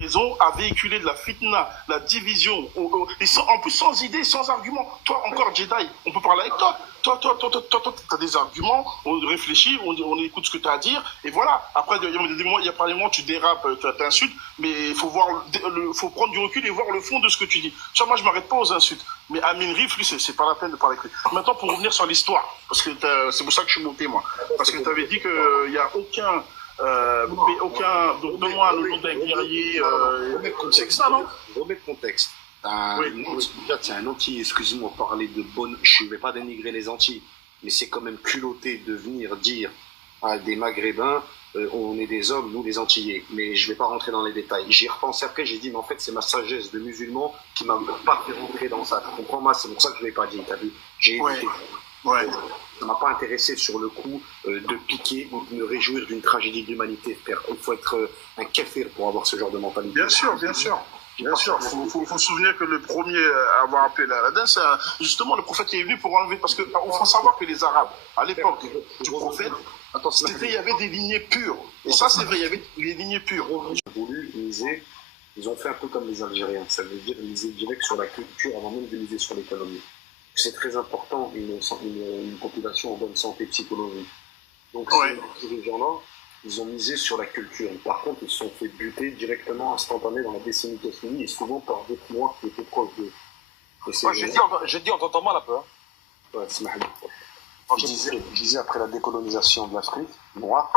Raison à véhiculer de la fitna, la division, en plus sans idée, sans argument. Toi, encore Jedi, on peut parler avec toi. Toi, tu as des arguments, on réfléchit, on écoute ce que tu as à dire, et voilà. Après, il y a pas des moments où tu dérapes, tu insultes, mais il faut prendre du recul et voir le fond de ce que tu dis. Tu vois, moi, je m'arrête pas aux insultes. Mais Amin Rif, lui, c'est pas la peine de parler avec lui. Maintenant, pour revenir sur l'histoire, parce que c'est pour ça que je suis monté, moi. Parce que tu avais dit qu'il n'y a aucun... donc donne-moi le nom d'un guerrier. C'est ça, non? Remettre contexte. C'est un anti, excusez-moi, parler de bonne. Je ne vais pas dénigrer les antis, mais c'est quand même culotté de venir dire des Maghrébins, on est des hommes, nous les Antillais. Mais je ne vais pas rentrer dans les détails. J'y repensé après, j'ai dit, mais en fait, c'est ma sagesse de musulman qui m'a pas fait rentrer dans ça. Tu comprends, moi, c'est pour ça que je ne l'ai pas dit, t'as vu. J'ai évité. Ouais. Ça ne m'a pas intéressé sur le coup de piquer ou de me réjouir d'une tragédie de l'humanité. Il faut être un kéfir pour avoir ce genre de mentalité. Bien sûr. Bien sûr, il faut se souvenir que le premier à avoir appelé la danse, c'est justement le prophète qui est venu pour enlever, parce qu'il faut savoir que les Arabes, à l'époque du prophète, il y avait des lignées pures. Et ça, c'est vrai, il y avait des lignées pures. Ils ont voulu miser, ils ont fait un peu comme les Algériens, ça veut dire miser direct sur la culture avant même de miser sur l'économie. C'est très important, une population en bonne santé psychologique. Donc, ces gens-là, ils ont misé sur la culture. Par contre, ils se sont fait buter directement, instantané dans la décennie qui a fini, et souvent par des noirs qui étaient proches d'eux. J'ai dit, on t'entend mal un peu. Hein. Ouais, c'est ma je disais après la décolonisation de l'Afrique noire,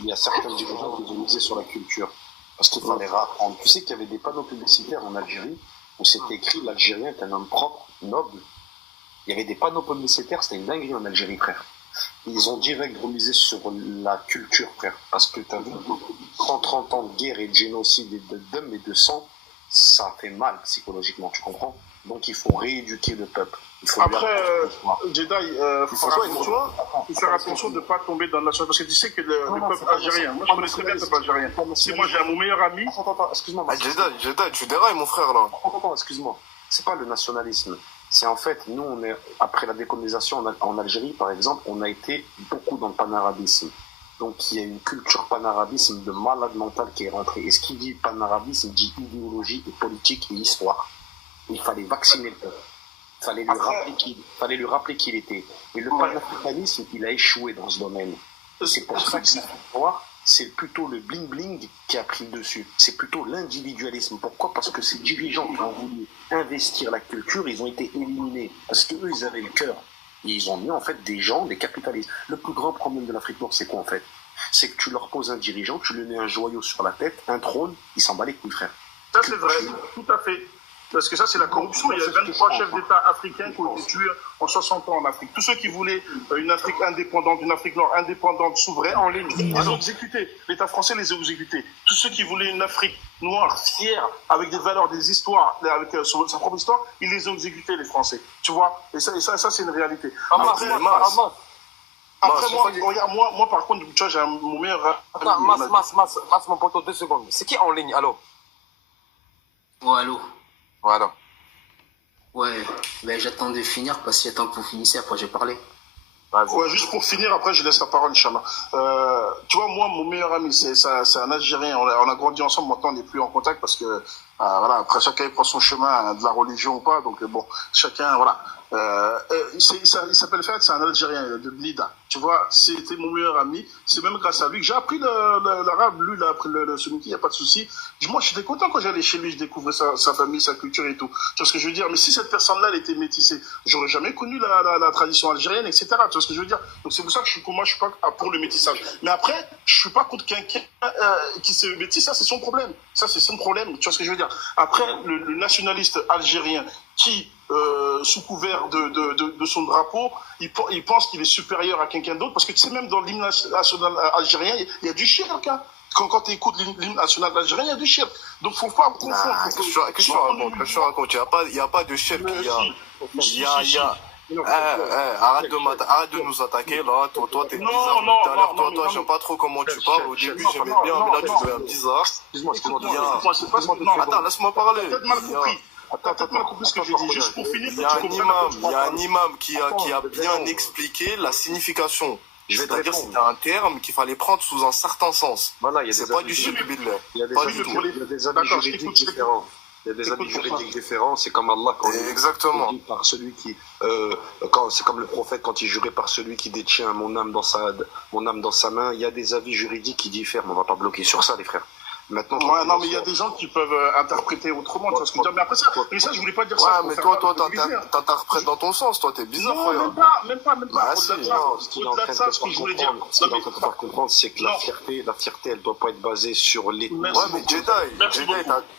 il y a certains dirigeants qui ont misé sur la culture. Parce qu'il fallait apprendre. Tu sais qu'il y avait des panneaux publicitaires en Algérie où c'était écrit l'Algérien est un homme propre, noble. Il y avait des panneaux publicitaires, c'était une dinguerie en Algérie, frère. Ils ont direct remisé sur la culture, frère. Parce que tu as vu, 30 ans de guerre et de génocide et d'hommes et de sang, ça fait mal psychologiquement, tu comprends? Donc il faut rééduquer le peuple. Après, Jedi, il faut faire attention de ne pas tomber dans le national. Parce que tu sais que le peuple algérien, moi je connais très bien le peuple algérien. Si moi j'ai mon meilleur ami. Attends, excuse-moi. Jedi, tu dérailles mon frère là. Attends, excuse-moi. C'est pas le nationalisme. C'est en fait, nous, après la décolonisation en Algérie, par exemple, on a été beaucoup dans le panarabisme. Donc, il y a une culture panarabisme de malade mental qui est rentrée. Et ce qui dit panarabisme dit idéologie et politique et histoire. Il fallait vacciner le peuple. Il fallait lui rappeler qui il était. Et le panafricanisme, il a échoué dans ce domaine. C'est pour ça que c'est plutôt le bling-bling qui a pris le dessus. C'est plutôt l'individualisme. Pourquoi? Parce que ces dirigeants qui ont voulu investir la culture, ils ont été éliminés. Parce qu'eux, ils avaient le cœur. Et ils ont mis en fait des gens, des capitalistes. Le plus grand problème de l'Afrique noire, c'est quoi en fait? C'est que tu leur poses un dirigeant, tu lui mets un joyau sur la tête, un trône, il s'en bat les couilles, frère. Ça, c'est vrai, tout à fait. Parce que ça, c'est la corruption. Il y a 23 chefs d'État africains qui ont été tués en 60 ans en Afrique. Tous ceux qui voulaient une Afrique indépendante, une Afrique noire indépendante, souveraine, ils les ont exécutés. L'État français les a exécutés. Tous ceux qui voulaient une Afrique noire, fière, avec des valeurs, des histoires, avec sa propre histoire, ils les ont exécutés, les Français. Tu vois? Et ça c'est une réalité. Après, moi, par contre, tu vois, j'ai mon meilleur... Attends, Mas, mon poteau, 2 secondes. C'est qui en ligne? Allô? Ouais, allô? Voilà. Ouais, mais j'attends de finir parce que j'attends que vous finissiez, après j'ai parlé. Ouais, juste pour finir, après je laisse la parole, Inch'Allah. Tu vois, moi, mon meilleur ami, c'est un Algérien. On a grandi ensemble, maintenant on n'est plus en contact parce que, voilà, après chacun prend son chemin, de la religion ou pas, donc bon, chacun, voilà. Il s'appelle Fayed, c'est un Algérien de Blida. Tu vois, c'était mon meilleur ami. C'est même grâce à lui que j'ai appris l'arabe. Lui, il a appris le sunnite, il n'y a pas de souci. Moi, j'étais content quand j'allais chez lui, je découvrais sa famille, sa culture et tout. Tu vois ce que je veux dire? Mais si cette personne-là, elle était métissée, j'aurais jamais connu la tradition algérienne, etc. Tu vois ce que je veux dire? Donc c'est pour ça que je suis pas pour le métissage. Mais après, je suis pas contre quelqu'un qui se métisse. Ça, c'est son problème. Ça, c'est son problème. Tu vois ce que je veux dire? Après, le nationaliste algérien qui, sous couvert de son drapeau, il pense qu'il est supérieur à quelqu'un d'autre, parce que tu sais, même dans l'hymne national algérien, il y a du shirk, hein. Quand tu écoutes l'hymne national algérien, il y a du shirk. Donc faut pas confondre. Qu'est-ce que tu racontes? Il n'y a pas de shirk, arrête de nous attaquer là. Toi t'es bizarre tout à l'heure. Toi j'aime pas trop comment tu parles. Au début j'aimais bien, mais là tu deviens bizarre. Attends, laisse-moi parler. Il y a un imam qui a bien expliqué la signification. C'est-à-dire que c'était un terme qu'il fallait prendre sous un certain sens. Voilà, c'est pas du shirk billah. Il y a des avis juridiques différents. Il y a des avis juridiques différents. C'est comme Allah quand exactement. Il dit par celui qui, c'est comme le prophète quand il jurait par celui qui détient mon âme dans sa main. Il y a des avis juridiques qui diffèrent, mais on va pas bloquer sur ça, les frères. Maintenant, ouais, non, mais il y a des gens qui peuvent interpréter autrement, tu vois ce que je veux dire. Mais après ça, je voulais pas dire ça. Ouais, mais toi, t'interprètes dans ton sens, toi, t'es bizarre, non, même pas. Bah, au-delà de ça, ce que je voulais dire. Ce qu'il est en train de faire comprendre, c'est que la fierté, elle doit pas être basée sur l'ethnie. Ouais, mais Jedi,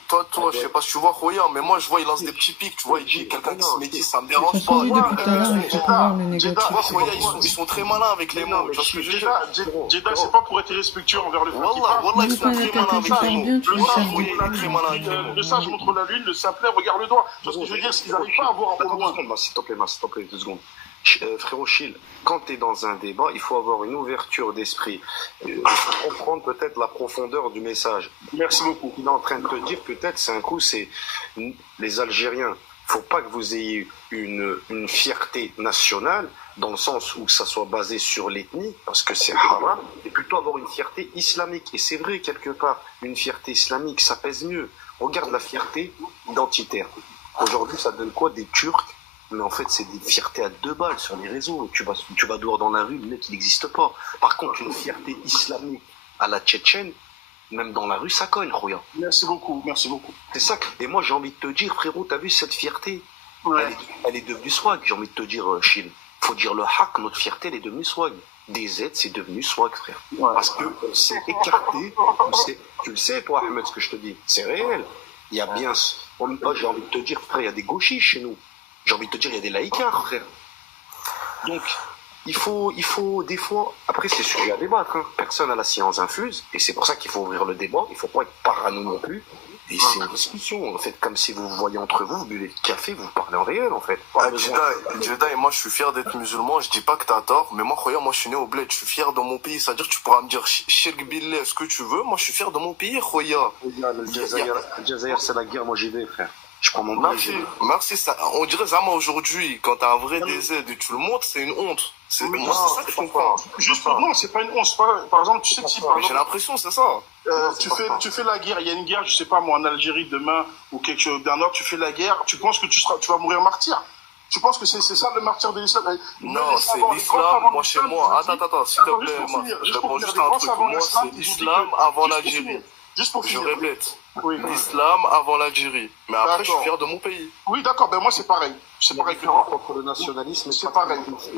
toi, je sais pas si tu vois Roya, mais moi, je vois, il lance des petits pics, tu vois, il dit quelqu'un qui se métisse, ça me dérange pas. Roya, ils sont très malins avec les mots, tu vois ce que je veux dire. Jedi, c'est pas pour être irrespectueux envers le frère qui parle. Wallah, ils sont très malins avec les mots. Le sage montre la lune, le simplet regarde le doigt. Tu vois ce que je veux dire, c'est qu'ils n'arrivent pas à voir au loin. S'il te plaît, 2 secondes. Frérot Chil, quand tu es dans un débat, il faut avoir une ouverture d'esprit. Il faut comprendre peut-être la profondeur du message. Merci beaucoup. Il est en train de te dire peut-être, c'est un coup, c'est les Algériens. Il ne faut pas que vous ayez une fierté nationale, dans le sens où ça soit basé sur l'ethnie, parce que c'est haram, et plutôt avoir une fierté islamique. Et c'est vrai, quelque part, une fierté islamique, ça pèse mieux. Regarde la fierté identitaire. Aujourd'hui, ça donne quoi? Des Turcs. Mais en fait, c'est des fiertés à 2 balles sur les réseaux. Tu vas dehors dans la rue, le mec, il n'existe pas. Par contre, une fierté islamique à la tchétchène, même dans la rue, ça cogne, Rouya. Merci beaucoup. C'est ça. Et moi, j'ai envie de te dire, frérot, t'as vu cette fierté? Ouais. Elle est devenue swag. J'ai envie de te dire, Chine. Faut dire le haq, notre fierté, elle est devenue swag. DZ, c'est devenu swag, frère. Ouais. Parce que c'est écarté. Tu le sais, toi, Ahmed, ce que je te dis. C'est réel. Il y a bien... J'ai envie de te dire, frère, il y a des gauchistes chez nous. J'ai envie de te dire, il y a des laïcards, frère. Donc, il faut des fois... Après, c'est sujet à débattre. Hein. Personne n'a la science infuse. Et c'est pour ça qu'il faut ouvrir le débat. Il ne faut pas être parano non plus. Et c'est une discussion. En fait, comme si vous vous voyez entre vous, vous buvez le café, vous parlez en réel, en fait. Jedi, moi, je suis fier d'être musulman. Je dis pas que t'as tort. Mais moi, regarde, moi, je suis né au bled. Je suis fier de mon pays. C'est-à-dire que tu pourras me dire, Shirk Billah, ce que tu veux. Moi, je suis fier de mon pays, Khoya. Le Jazair, c'est la guerre. Moi, j'y vais, frère. Je prends mon Merci. Ça, on dirait vraiment aujourd'hui, quand t'as un vrai DZ et tu le montres, c'est une honte. Moi, c'est ça que je comprends. Non, c'est pas une honte. Par exemple, tu sais que si par exemple, j'ai l'impression, c'est ça. Tu fais la guerre, il y a une guerre, je sais pas moi, en Algérie demain, ou quelque chose d'un autre, tu fais la guerre, tu penses que tu vas mourir martyr. Tu penses que c'est ça le martyr de l'islam? Non, c'est l'islam, moi chez moi. Attends, s'il te plaît, je réponds juste un truc. Moi, c'est l'islam avant l'Algérie. Juste pour finir. Je répète. L'islam avant l'Algérie. Mais après, je suis fier de mon pays. Oui, d'accord, ben moi c'est pareil. C'est pareil que contre le nationalisme. C'est pareil. Je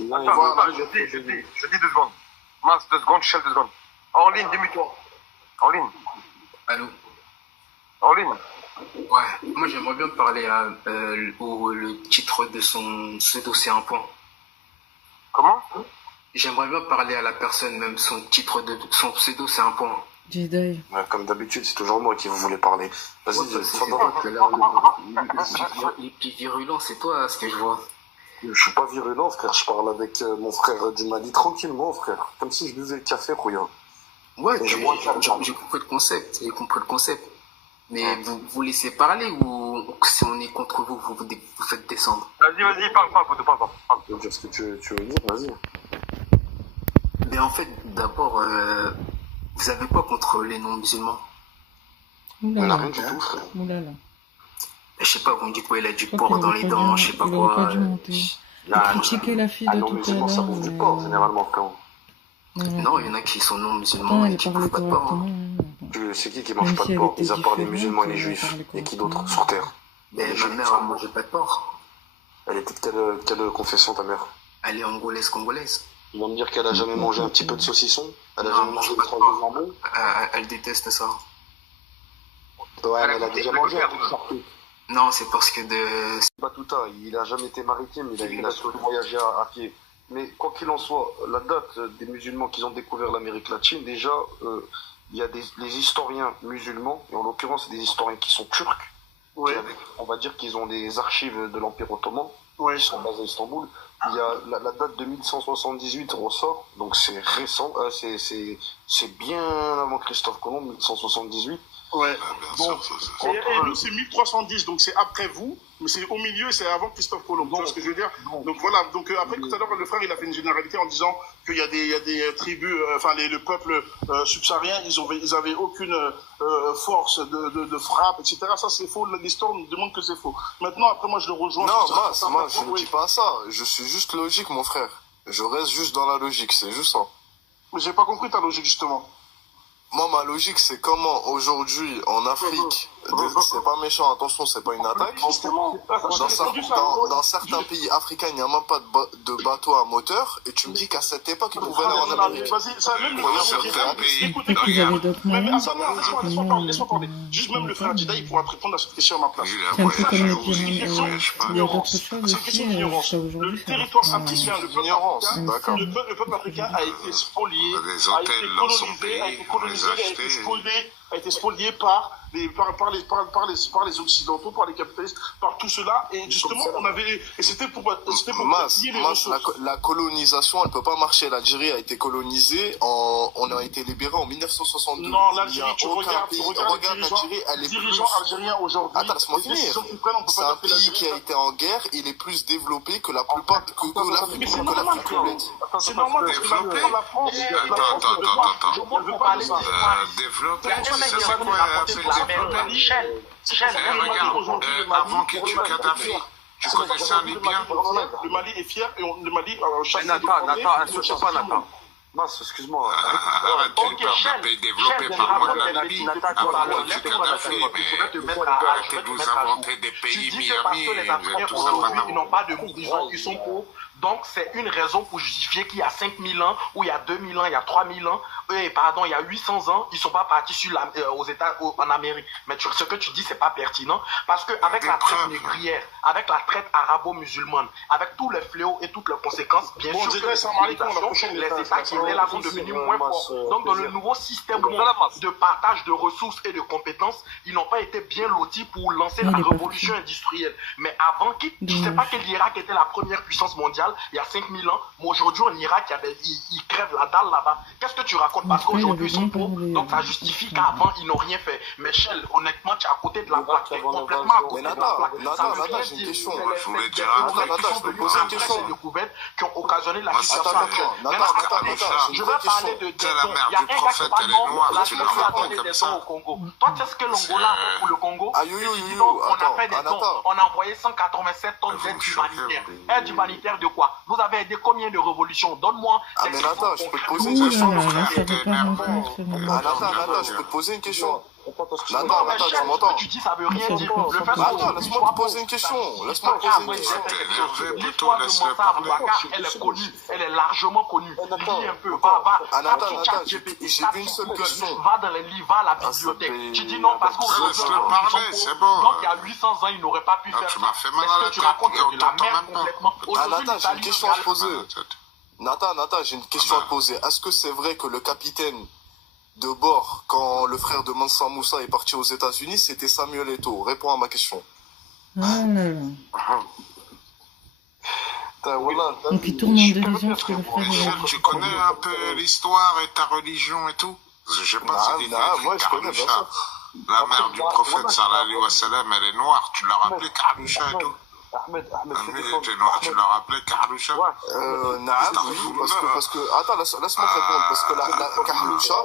dis 2 secondes. Mas, 2 secondes, Michel, 2 secondes. En ligne, dis-moi. En ligne. Allô? En ligne. Ouais, moi j'aimerais bien parler le titre de son pseudo, c'est un point. Comment? J'aimerais bien parler à la personne, même son titre de son pseudo, c'est un point. Jedi. Ouais, comme d'habitude, c'est toujours moi qui vous voulais parler. Vas-y, les petits virulents, c'est toi, ce que je vois. Je suis pas virulent, frère. Je parle avec mon frère du Mali tranquillement, frère. Comme si je buvais le café, Rouya. Ouais, j'ai compris le concept. Mais vous laissez parler ou si on est contre vous, vous faites descendre? Vas-y, parle, parle. Tu veux dire ce que tu veux dire, vas-y. Mais en fait, d'abord, vous avez quoi contre les non-musulmans? On n'a rien du tout, frère. Oulala. Je sais pas, vous me dites quoi, il a du porc dans les dents, je sais pas quoi. Il aurait pas dû monter. Il a critiqué la fille de tout à l'heure. Ça bouffe du porc, généralement, frérot. Non, il y en a qui sont non-musulmans et qui bouffent pas de porc. C'est qui mange pas de porc, mis à part les musulmans et les juifs? Et qui d'autre sur Terre? Mais ma mère, elle mangeait pas de porc. Elle était de quelle confession, ta mère? Elle est congolaise. Ils vont me dire qu'elle a jamais mangé un petit peu de saucisson? Elle a jamais mangé de jambon? Elle déteste ça. Ouais, elle a déjà mangé un peu de charcuterie. Non, c'est parce que Batuta, il a jamais été maritime, il a seulement voyagé à pied. Mais quoi qu'il en soit, la date des musulmans qui ont découvert l'Amérique latine, déjà, il y a les historiens musulmans, et en l'occurrence, c'est des historiens qui sont turcs. Oui. On va dire qu'ils ont des archives de l'Empire ottoman, qui sont basées à Istanbul. Il y a la date de 1178 ressort, donc c'est récent, c'est bien avant Christophe Colomb, 1178. Ouais. Bon. Et nous, c'est 1310, donc c'est après vous, mais c'est au milieu et c'est avant Christophe Colomb. Tu vois ce que je veux dire? Donc voilà. Donc après, tout à l'heure, le frère, il a fait une généralité en disant qu'il y a des tribus, enfin le peuple subsaharien, ils avaient aucune force de frappe, etc. Ça, c'est faux. L'histoire nous demande que c'est faux. Maintenant, après, moi, je le rejoins. Non, moi, je ne dis pas ça. Je suis juste logique, mon frère. Je reste juste dans la logique, c'est juste ça. Mais j'ai pas compris ta logique, justement. Moi, ma logique, c'est comment aujourd'hui, en Afrique, c'est pas méchant, attention, c'est pas une attaque. Dans certains pays africains, il n'y a même pas de bateau à moteur, et tu me dis qu'à cette époque, ils pouvaient aller en Amérique. Peut-être qu'ils avaient d'autres moyens. Laisse-moi parler. Juste même le frère Dida, il pourra te répondre à cette question à ma place. C'est un peu comme les pyramides. Il y a d'autres choses aussi jusqu'à aujourd'hui. Le territoire africain, le peuple africain a été spolié, a été colonisé, a été spolié par les Occidentaux, par les capitalistes, par tout cela. Et justement, c'était pour la colonisation, elle peut pas marcher. L'Algérie a été colonisée, on a été libéré en 1962. Non, l'Algérie, tu regardes les dirigeants algériens aujourd'hui. Attends, laisse-moi finir. C'est un pays qui a été en guerre, il est plus développé que la plupart que l'Afrique. C'est normal parce que la France. Développer, c'est quoi Michel, regarde, avant qu'il tue Kadhafi, tu connaissais en Libyen? Le Mali est fier et le Mali chasse. Nathan. Mince, excuse-moi. Arrête, tu parles d'un pays développé par moi de la Libye. Avant qu'il tue Kadhafi, mais arrêtez de vous inventer des pays Miami. Ils n'ont pas de mouvement, ils sont pour. Donc, c'est une raison pour justifier qu'il y a 5000 ans, ou il y a 2000 ans, il y a 3000 ans, il y a 800 ans, ils ne sont pas partis en Amérique. Mais ce que tu dis, ce n'est pas pertinent. Parce qu'avec la traite négrière, avec la traite arabo-musulmane, avec tous les fléaux et toutes les conséquences, bien sûr, les États qui étaient là sont devenus moins forts. Donc, dans le nouveau système de partage de ressources et de compétences, ils n'ont pas été bien lotis pour lancer la révolution industrielle. Mais avant, je ne sais pas quel Irak était la première puissance mondiale, il y a 5000 ans, mais aujourd'hui en Irak, ils crèvent la dalle là-bas. Qu'est-ce que tu racontes? Parce qu'aujourd'hui ils sont pauvres, donc ça justifie qu'avant ils n'ont rien fait. Mais Michel, honnêtement, tu es à côté de la plaque, tu es complètement à côté de la plaque. Nathan, j'ai une question. Je voulais dire un truc, je peux poser une question découverte qui ont occasionné la situation actuelle. Je vais parler de c'est la mère du prophète, elle est noire, tu le racontes comme ça. Au Congo. Toi, tu sais ce que l'Angola a fait pour le Congo? On a fait des dons, on a envoyé 187 tonnes d'aide humanitaire. Aide humanitaire de quoi? Vous avez aidé combien de révolutions? Donne-moi. Ah, mais Nathan, je peux te poser une question. Nathan, je peux te poser une question. Nathan, tu m'entends? Tu dis, ça veut rien dire. Attends, laisse-moi te poser une question. L'histoire de Moussa Aboubakar, elle est connue. Elle est largement connue. Dis un peu. Nathan, j'ai une seule question. Va dans les livres, va à la bibliothèque. Tu dis non parce c'est bon. Donc il y a 800 ans, ils n'auraient pas pu faire ça. Tu m'as fait mal à la tête. Tu racontes de la merde complètement. Nathan, j'ai une question à te poser. Nathan, j'ai une question à te poser. Est-ce que c'est vrai que le capitaine de bord, quand le frère de Mansa Moussa est parti aux États-Unis, c'était Samuel Eto'o? Réponds à ma question. Ah là là. Donc il tourne en dérision sur le frère. Tu connais un peu l'histoire et ta religion et tout? Je sais pas si moi je connais bien ça. La mère du prophète sallallahu alayhi wa sallam, elle est noire. Tu l'as rappelé Karloucha et tout? Ahmed, tu l'as rappelé Karloucha? parce que attends, laisse-moi te répondre, parce que la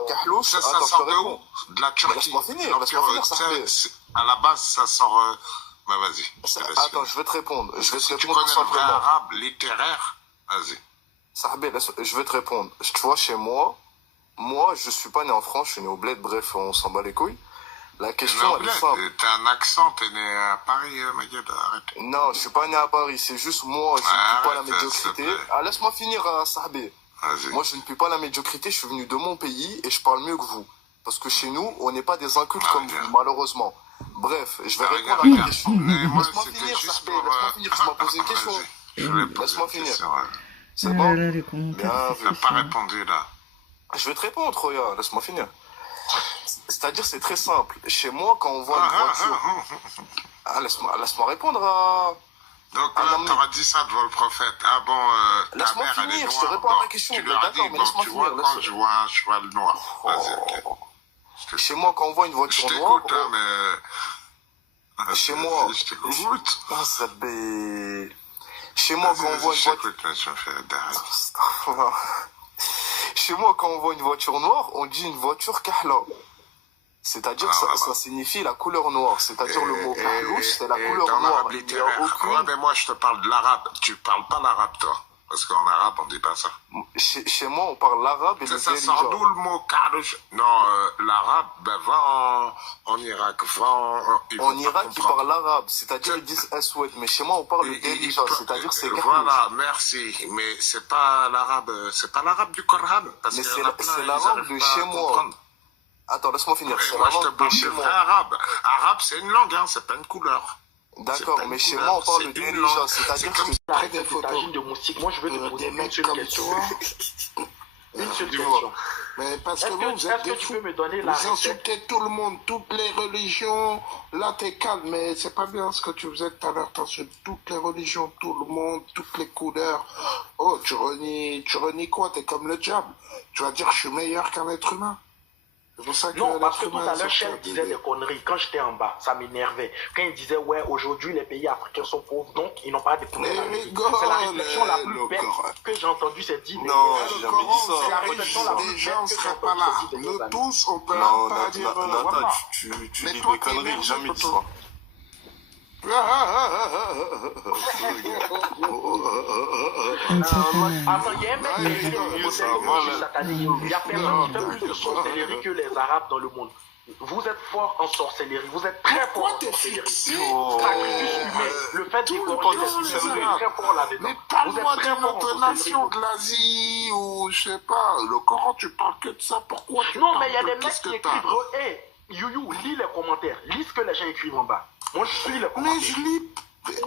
Karlouche, ça sort de où? De la Turquie. Laisse-moi finir, à la base, ça sort... Bah vas-y. Attends, je vais te répondre. Tu connais le vrai arabe littéraire? Vas-y. Sahbé, je vais te répondre. Tu vois, chez moi, je suis pas né en France, je suis né au bled, bref, on s'en bat les couilles. La question, elle est simple. T'as un accent, t'es né à Paris, Maguette, arrête. Non, je suis pas né à Paris, c'est juste moi, je ne puis pas la médiocrité. Laisse-moi finir, Sahbé. Moi, je ne puis pas la médiocrité, je suis venu de mon pays et je parle mieux que vous. Parce que chez nous, on n'est pas des incultes comme vous, malheureusement. Bref, je vais répondre à ta question. Laisse-moi finir, Sahbé, laisse-moi finir, tu m'as posé une question. Laisse-moi finir. C'est bon? Bien vu. Tu n'as pas répondu, là. Je vais te répondre, Roya, laisse-moi finir. C'est-à-dire, c'est très simple. Chez moi, quand on voit une voiture... laisse-moi répondre à... Donc là, t'auras dit ça devant le prophète. Ah bon, laisse-moi finir, je te réponds à ta question. Tu leur as dit, bon, tu vois, quand je vois un cheval noir. Vas-y, ok. Chez moi, quand on voit une voiture noire... Je t'écoute, mais... Chez moi... Je t'écoute. Chez moi, quand on voit une voiture... Chez moi, quand on voit une voiture noire, on dit une voiture kahla. C'est-à-dire que ça signifie la couleur noire. C'est-à-dire le mot kahlouche, c'est la couleur noire. Ouais, mais moi, je te parle de l'arabe. Tu parles pas l'arabe, toi. Parce qu'en arabe, on dit pas ça. Chez moi, on parle l'arabe et le Ça sort d'où le mot karouche? Non, l'arabe, ben va en Irak, en Irak, ils parlent l'arabe, c'est-à-dire ils disent aswad, mais chez moi, on parle le délija, c'est-à-dire c'est voilà, merci, mais c'est pas l'arabe du Coran. Mais c'est l'arabe de chez moi. Attends, laisse-moi finir. Moi, je te parle de vrai arabe. Arabe, c'est une langue, hein, c'est pas une couleur. D'accord, mais chez moi, on parle de délija, c'est-à-dire que près des photos de moustique. Moi, je veux te poser une seule question. Une seule question. Mais parce que vous êtes des fous, vous insultez tout le monde, toutes les religions. Là, t'es calme, mais c'est pas bien ce que tu faisais tout à l'heure. T'insultes toutes les religions, tout le monde, toutes les couleurs. Oh, tu renies quoi? T'es comme le diable. Tu vas dire, je suis meilleur qu'un être humain. Non, parce que tout à l'heure, Chef disait des conneries. Quand j'étais en bas, ça m'énervait. Quand il disait, ouais, aujourd'hui, les pays africains sont pauvres, donc ils n'ont pas de problème. C'est la réflexion la plus bête que j'ai entendue, c'est dit. Non, j'ai jamais dit ça. C'est la réflexion la plus bête que j'ai entendue. Nous tous, on peut pas dire... Nata, tu dis des conneries, j'ai jamais dit ça. Il y a personne qui fait plus de sorcellerie que les Arabes dans le monde. Vous êtes fort en sorcellerie, vous êtes très fort en sorcellerie. Sacrifice humain, le fait d'égorger les humains, vous êtes très fort là-dedans. Mais parle-moi de notre nation de l'Asie ou je sais pas, le Coran, tu parles que de ça, pourquoi tu Non, mais il y a des mecs qui écrivent, hey, Youyou, lis les commentaires, lis ce que les gens écrivent en bas. Moi, je suis les commentaires. Mais je lis. Mais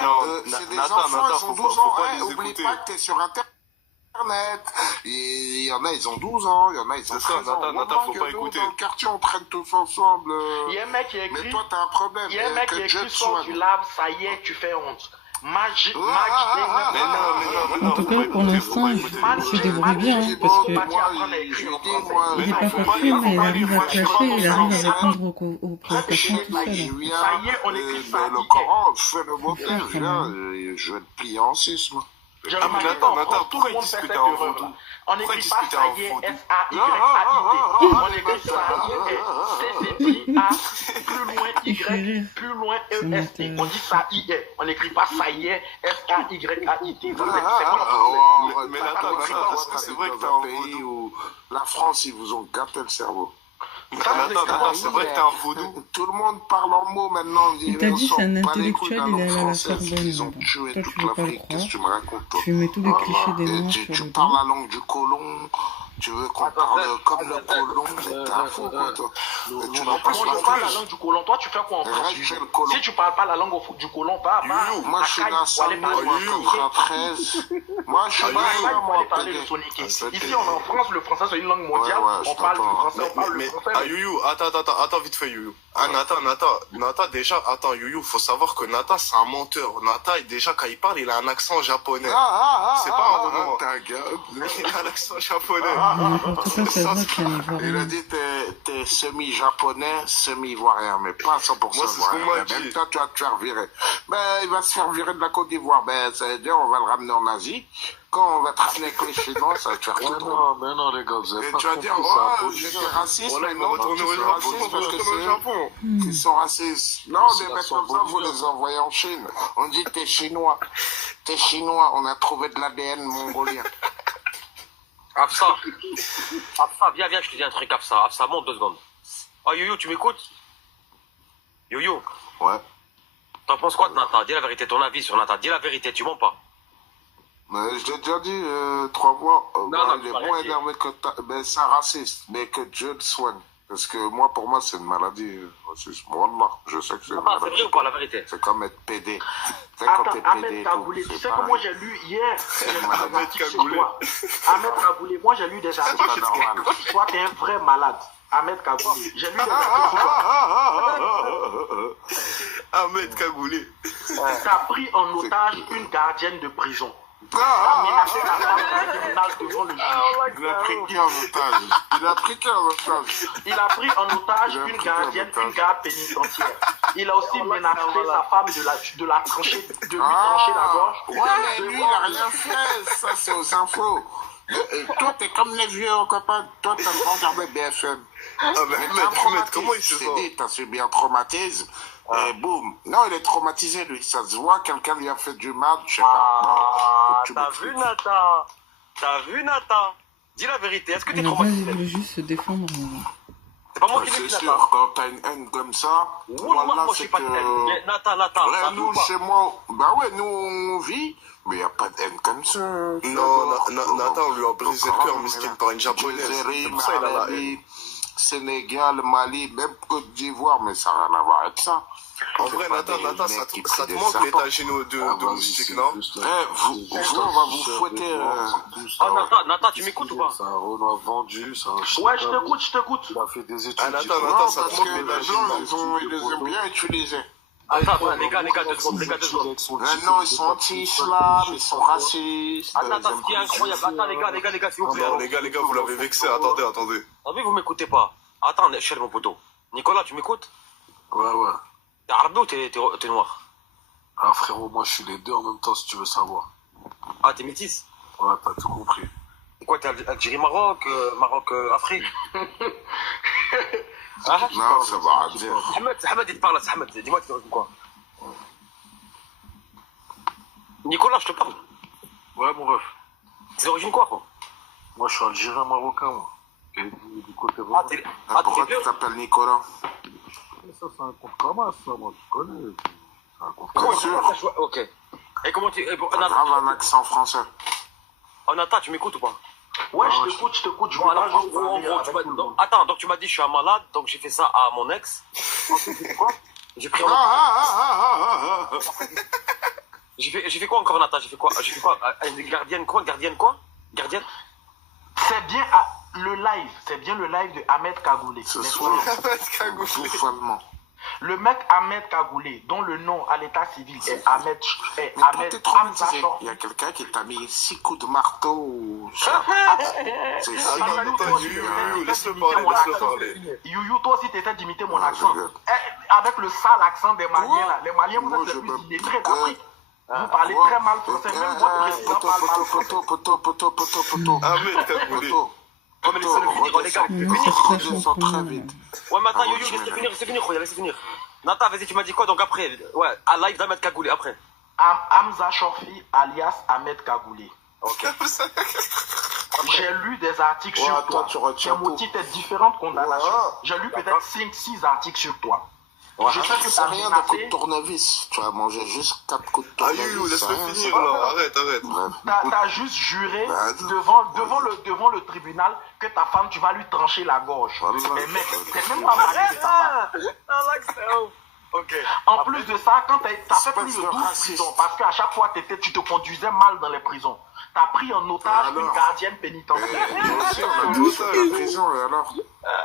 non, c'est des enfants, ils ont 12 ans. Oublie pas que t'es sur Internet. Il y en a, ils ont 12 ans, il y en a, ils ont 13 ans. Nata, faut pas écouter. Dans le quartier, on traîne tous ensemble. Il y a un mec qui écrit. Mais toi, t'as un problème. Il y a un mec qui écrit soit tu laves, ça y est, tu fais honte. En tout cas, pour l'instant, il se débrouille bien, hein, parce que il n'est pas parfait, mais il arrive à clasher, il arrive à répondre aux préoccupations tout seul. Ça y est, on écrit ça. Le Coran, fais le moteur, je vais te plier en 6, moi. Nata, tout le monde fait cette erreur-là. On écrit pas ça y est, S-A-Y-A-I-T. On écrit ça C-C-I-A, plus loin Y, plus loin E-S-T. On dit ça y est. On n'écrit pas ça y est, S-A-Y-A-I-T. Mais Nata, est-ce que c'est vrai que t'as un pays où la France, ils vous ont gâté le cerveau? C'est vrai que t'es un vaudou. Tout le monde parle en mots maintenant. Il t'a dit c'est un intellectuel, il est allé à la Sorbonne. Ils ont tué toute l'Afrique. Qu'est-ce que tu me racontes, toi? Tu mets tous les clichés des noirs sur le Tu parles la langue du colon. Tu veux qu'on parle comme le colon? T'es un fou, quoi, toi. Tu n'as pas la langue du colon. Toi, tu fais quoi en France? Si tu parles pas la langue du colon, va. Moi, je suis dans sa moi, 13. Moi, je suis pas moi, parler de soniquer. Ici, on est en France, le français, c'est une langue mondiale. On parle du français, on parle le français. Ah, Youyou, attends, vite fait, Youyou. Ah, Nata, déjà, attends, Youyou, faut savoir que Nata, c'est un menteur. Nata, déjà, quand il parle, il a un accent japonais. C'est pas un roman. Il a un accent japonais. Il a dit t'es semi-japonais, semi-ivoirien, mais pas 100% ivoirien. Même toi, tu vas te faire virer. Ben, il va se faire virer de la Côte d'Ivoire. Ben, ça veut dire on va le ramener en Asie. Quand on va te ramener avec les Chinois, ça va te faire tout drôle. Mais non, les gars, vous avez pas tu vas dire, oh, j'étais raciste, mais non, tu es raciste parce que c'est eux qui sont racistes. Non, des mecs comme ça, vous les envoyez en Chine. On dit t'es chinois. T'es chinois, on a trouvé de l'ADN mongolien. Afsa, viens, je te dis un truc, Afsa, monte 2 secondes. Oh, Youyou, tu m'écoutes? Youyou. Ouais. T'en penses quoi de Nata? Dis la vérité, ton avis sur Nata. Dis la vérité, tu mens pas. Mais je l'ai déjà dit 3 fois. Il est moins énervé que ben, c'est un raciste, mais que Dieu le soigne. Parce que moi, pour moi, c'est une maladie raciste. Wallah, je sais que c'est une maladie. C'est vrai ou pas la vérité? C'est comme être PD. Attends, Ahmed Kaboulé, tu sais que moi j'ai lu hier Ahmed Kaboulé. Ahmed Kaboulé, moi j'ai lu des articles. Toi, t'es un vrai malade. Ahmed Kaboulé. J'ai lu des articles. Ahmed Kaboulé. T'as pris en otage une gardienne de prison. Menacé la femme devant le juge. Il a pris qui en otage? Il a pris en otage une gardienne, une garde pénitentiaire. Il a aussi menacé sa femme de lui trancher la gorge. Ouais, mais lui, il a rien fait. Ça, c'est aux infos. Toi, t'es comme les vieux copains. Toi, t'as pas regardé BFM. Ah, mais comment il se sent? T'as subi un traumatisme. Et boum. Non, il est traumatisé, lui. Ça se voit, quelqu'un lui a fait du mal, je sais pas. T'as vu, Nata? Dis la vérité, est-ce que t'es traumatisé? Il voulait juste se défendre. C'est pas moi qui l'ai dit, C'est Nata. sûr, quand t'as une haine comme ça, moi, je suis pas de haine. Nata. Nous, chez moi, bah ouais, nous, on vit, mais y a pas de haine comme ça. Non, Nata, on lui a brisé le cœur, miskin, par une japonaise. C'est pour ça qu'il a la haine. Sénégal, Mali, même Côte d'Ivoire, mais ça n'a rien à voir avec ça. En vrai, Nata, ça te manque l'étagino de moustique, non? Vous, on va vous fouetter. Nata, tu m'écoutes ou pas? On a vendu, ça. Ouais, je t'écoute. Il a fait des études. Nata, ça te manque l'étagino. Ils les ont bien utilisés. Attends, les gars, 2 secondes. Maintenant, ils sont anti-islam, ils sont racistes. Attends, ce qui est incroyable. Attends, les gars, s'il vous plaît. Non, les gars, vous l'avez vexé. Attendez. Ah oui, vous m'écoutez pas. Attends, cher mon poteau. Nicolas, tu m'écoutes? Ouais. T'es arabe ou t'es noir? Ah, frérot, moi, je suis les deux en même temps, si tu veux savoir. Ah, t'es métisse? Ouais, t'as tout compris. Et quoi, t'es Algérie-Maroc, Maroc-Afrique? Non, ça va dire. Ahmed, il te parle là, Ahmed. Dis-moi, tu dis quoi? Nicolas, je te parle. Ouais, mon ref. T'es d'origine quoi? Moi, je suis algérien marocain, moi. Et du côté Pourquoi tu t'appelles Nicolas? Ça, c'est un compte Kamas, ça, moi, tu connais. C'est un compte Kamas. Ok. Et comment tu... Grave un accent français. Oh, Nata, tu m'écoutes ou pas? Ouais, je t'écoute. Attends, donc tu m'as dit je suis un malade, donc j'ai fait ça à mon ex. Ensuite, j'ai fait quoi? J'ai pris j'ai fait quoi encore, Nata? J'ai fait quoi? Gardienne quoi? C'est bien le live de Ahmed Kagoulé. Ce soir, Kagoulé. Le mec Ahmed Kagoulé, dont le nom à l'état civil est Ahmed Hamza. Il y a quelqu'un qui t'a mis 6 coups de marteau. Laisse-le parler. Youyou, toi aussi t'essaies d'imiter mon accent. Avec le sale accent des Maliens là. Les Maliens, vous êtes le plus illettrés d'Afrique. Vous parlez très mal français, même votre président parle mal français. Poto. Ahmed Kagoulé. Oh, mais laissez-le finir, les gars. Très vite. Ouais, mais attends, Youyou, laissez finir. Nata, vas-y, tu m'as dit quoi donc après? Ouais, à live d'Ahmed Kagoulé, après. Hamza Chorfi, alias Ahmed Kagoulé. Ok. J'ai lu des articles sur toi. Tes motifs étaient différentes condamnations. J'ai lu peut-être 5-6 articles sur toi. Je sais que ça rien de coups de tournevis. Tu as mangé juste 4 coups de tournevis. Ah, laisse-le finir là. Arrête. T'as juste juré devant le tribunal que ta femme, tu vas lui trancher la gorge. Mais mec, c'est même pas marié de ta part. En plus de ça, quand t'as fait plus de 12 prisons, parce qu'à chaque fois tu te conduisais mal dans les prisons, t'as pris en otage une gardienne pénitentiaire. Aussi, on a tous fait la prison, et alors?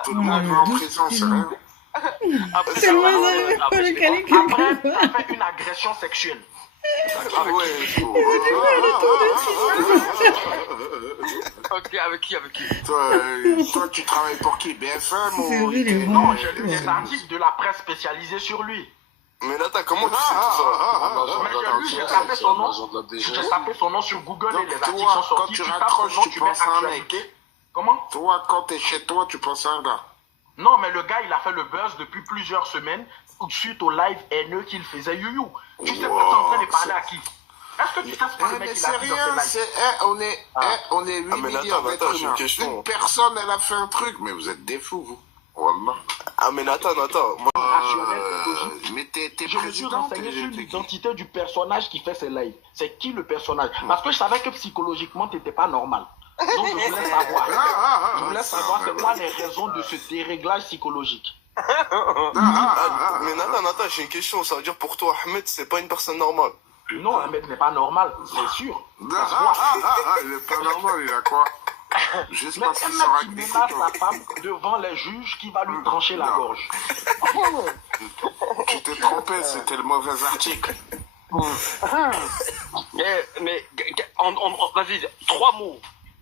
Tout le monde va en prison, c'est rien. Après, t'as fait une agression sexuelle. Ah ouais. Ok, avec qui? Toi, tu travailles pour qui? BFM ou... Non, j'ai lu des articles de la presse spécialisée sur lui. Mais Nata, comment tu sais tout ça? J'ai tapé son nom sur Google et les articles sont sortis. Quand tu raccroches, tu penses à un mec. Comment? Toi, quand t'es chez toi, tu penses à un gars. Non, mais le gars, il a fait le buzz depuis plusieurs semaines suite au live haineux qu'il faisait. Youyou, tu sais pas, tu es en train de parler à qui? Est-ce que tu sais ce que le mec il a dit dans ce live? On est 8 millions d'êtres humains. Une personne, elle a fait un truc, mais vous êtes des fous, vous. Wallah. Ah, mais Nata, moi... Mais t'es je me suis renseigné sur l'identité du personnage qui fait ses lives. C'est qui le personnage? Parce que je savais que psychologiquement, t'étais pas normal. Donc je voulais savoir. C'est quoi les raisons de ce déréglage psychologique. Mais Nata, j'ai une question. Ça veut dire pour toi, Ahmed, c'est pas une personne normale? Non, Ahmed n'est pas normal, c'est sûr. Il est pas normal, il a quoi? Juste parce qu'il sera qui menace sa femme devant les juges qui va lui trancher la gorge. Tu t'es trompé, c'était le mauvais article. Mais vas-y, 3 mots.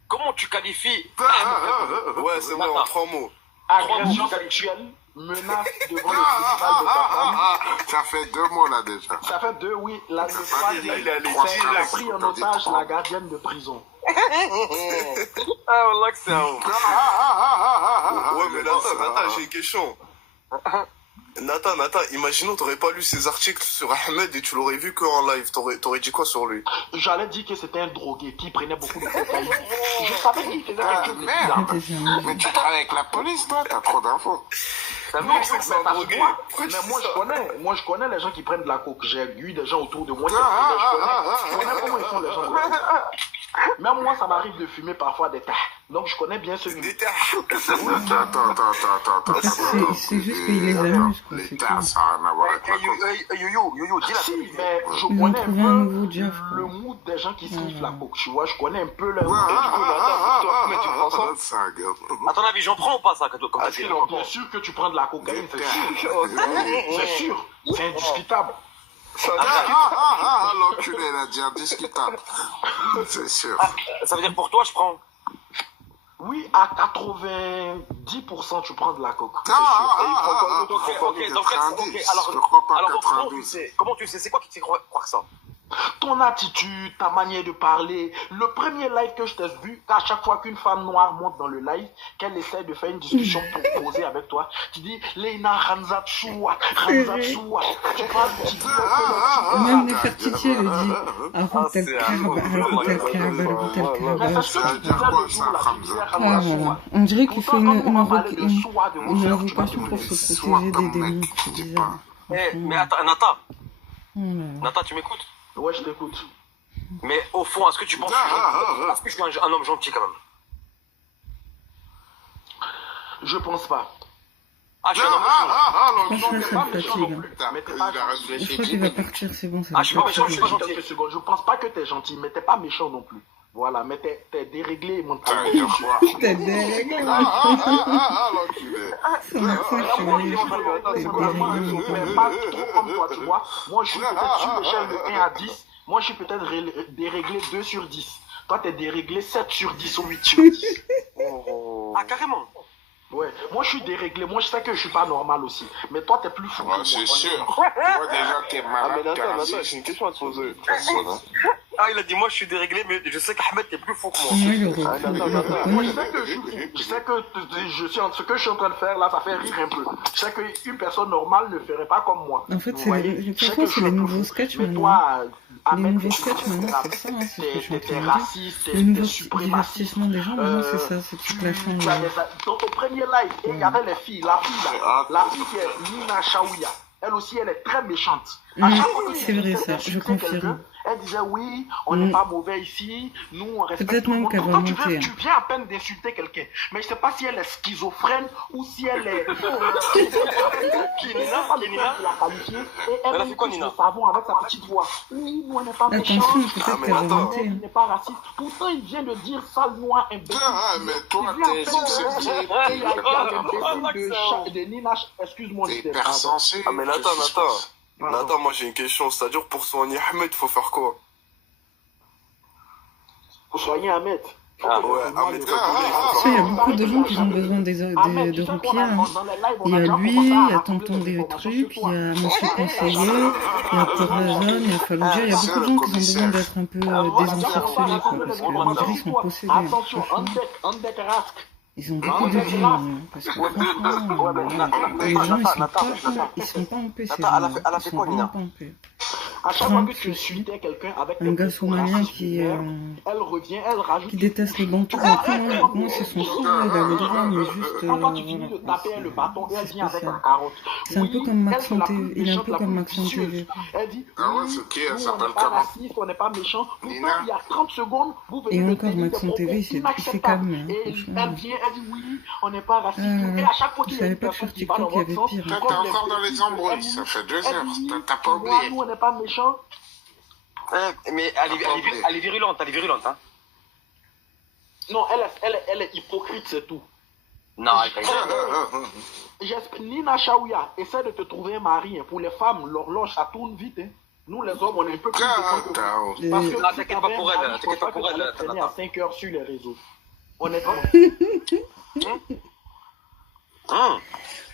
Comment tu qualifies? Ouais, c'est bon, en 3 mots. Agression sexuelle, menace devant le tribunal de ta femme. Ça fait 2 mots là déjà. Ça fait 2, oui. Le troisième, il a pris en otage la gardienne de prison. Ah, relax, ouais, mais Nata, j'ai une question. Nathan, imaginons, t'aurais pas lu ces articles sur Ahmed et tu l'aurais vu qu'en live. T'aurais dit quoi sur lui? J'allais dire que c'était un drogué qui prenait beaucoup de cocaïne. Je savais qu'il faisait quelque chose de merde. Mais tu travailles avec la police, toi, t'as trop d'infos. Mais moi, je connais les gens qui prennent de la coke. J'ai eu des gens autour de moi. Je connais comment ils sont les gens. Même moi, ça m'arrive de fumer parfois des tas. Donc, je connais bien ceux qui... Des tas. Attends. C'est juste qu'il les amuse, quoi. Les tas, ça n'a rien à voir avec la coke. Yo, dis la vérité. Mais je connais un peu le mood des gens qui sniffent la coke. Tu vois, je connais un peu leur mood. Mais tu prends ça? À ton avis, j'en prends ou pas ça? Bien sûr que tu prends de la cocaïne, c'est sûr. C'est sûr. C'est indiscutable. L'enculé, il a dit indiscutable. C'est sûr. Ça veut dire pour toi, je prends? Oui, à 90%, tu prends de la coke. Ok, alors, comment tu sais? C'est quoi qui te fait croire ça? Ton attitude, ta manière de parler. Le premier live que je t'ai vu, à chaque fois qu'une femme noire monte dans le live, qu'elle essaie de faire une discussion pour poser avec toi, tu dis Leina Ranzatsoua. Tu parles, tu dis même Nefertiti le dit. On dirait qu'il fait une invocation pour se protéger des démons. C'est bizarre. Mais attends, Nathan, tu m'écoutes? Ouais, je t'écoute. Mais au fond, est-ce que tu penses que je suis un homme gentil quand même? Je pense pas. Je suis un homme gentil. Ça me fatigue. Je crois qu'il va partir, c'est bon. Je suis pas méchant, je suis pas gentil. Je pense pas que t'es gentil, mais t'es pas méchant non plus. Voilà, mais t'es déréglé mentalement. T'es déréglé. Mais pas trop comme toi, tu vois. Moi, je suis peut-être sur l'échelle de 1 à 10. Moi, je suis peut-être déréglé 2 sur 10. Toi, t'es déréglé 7 sur 10 ou 8 sur 10. Ah, carrément. Ouais, moi je suis déréglé, moi je sais que je suis pas normal aussi. Mais toi t'es plus fou. Ouais, c'est sûr. Moi déjà t'es malade. Attends, j'ai une question à te poser. Ah, il a dit moi je suis déréglé, mais je sais qu'Ahmed t'es plus fou que moi. Moi je sais que je suis fou. Je sais que ce que je suis en train de faire là, ça fait rire un peu. Je sais qu'une personne normale ne ferait pas comme moi. En fait, c'est les nouveaux sketchs maintenant. Les nouveaux sketchs maintenant, c'est ça, c'est ce que je suis en train de dire. Le nouveau divertissement des gens, maintenant c'est ça, c'est toute la chaîne. Dans ton premier live, il y avait les filles, la fille qui est Nina Chaouia. Elle aussi, elle est très méchante. C'est vrai ça, je confirme. Elle disait oui, on n'est pas mauvais ici, nous on respecte. Peut-être même qu'elle va monter. Tu viens à peine d'insulter quelqu'un, mais je ne sais pas si elle est schizophrène ou si elle est. Nina l'a qualifiée et elle a fait quoi, Nina? Savon avec sa petite voix. Oui, nous on n'est pas méchants. Attention, peut-être qu'elle va monter. Il n'est pas raciste. Pourtant, il vient de dire sale noir imbécile. Ah, mais toi, t'es sensible. De Nina, excuse-moi. T'es hyper sensible. Ah, mais Nathan, moi j'ai une question, c'est-à-dire pour soigner Ahmed, il faut faire quoi? Pour soigner Ahmed? Ah ouais, Ahmed il y a beaucoup de gens qui ont besoin de Rukia. Il y a lui, il y a Tonton des trucs, il y a Monsieur Conseiller, il y a Corazon, il y a Fallujah. Il y a beaucoup de gens qui ont besoin d'être un peu désensorcelés, quoi, parce que les grilles sont possédés. Attention, Andek Rask. Ils ont beaucoup de vie, parce que franchement, les gens ils sont pas en paix. Elle a fait quoi, Nina? À chaque fois que tu insultais quelqu'un avec un gars somalien elle revient, elle rajoute. Qui déteste les bantous. Après, moi c'est son choix, elle a le droit, mais juste. Quand tu finis de taper le bâton, elle vient avec la carotte. C'est un peu comme Maxon TV. Il est un peu comme Maxon TV. Elle dit ah ouais, c'est qui? Elle s'appelle comment? On n'est pas raciste, on n'est pas méchant. Pourtant, il y a 30 secondes, vous venez. Et encore Maxon TV, c'est calme. Et elle vient, elle dit oui, on n'est pas raciste. Et à chaque fois qu'il y a une personne qui va dans votre sens, t'es encore dans les embrouilles, ça fait 2 heures. T'as pas oublié. Nous, on n'est pas méchants. Mais elle est virulente, hein. Non, elle est hypocrite, c'est tout. Non, elle est pas Nina Chaouia, essaie de te trouver un mari. Pour les femmes, l'horloge, ça tourne vite. Nous, les hommes, on est un peu plus de parce que t'inquiète pas pour elle, t'inquiète pas pour elle. Elle est à 5 heures sur les réseaux. Honnêtement.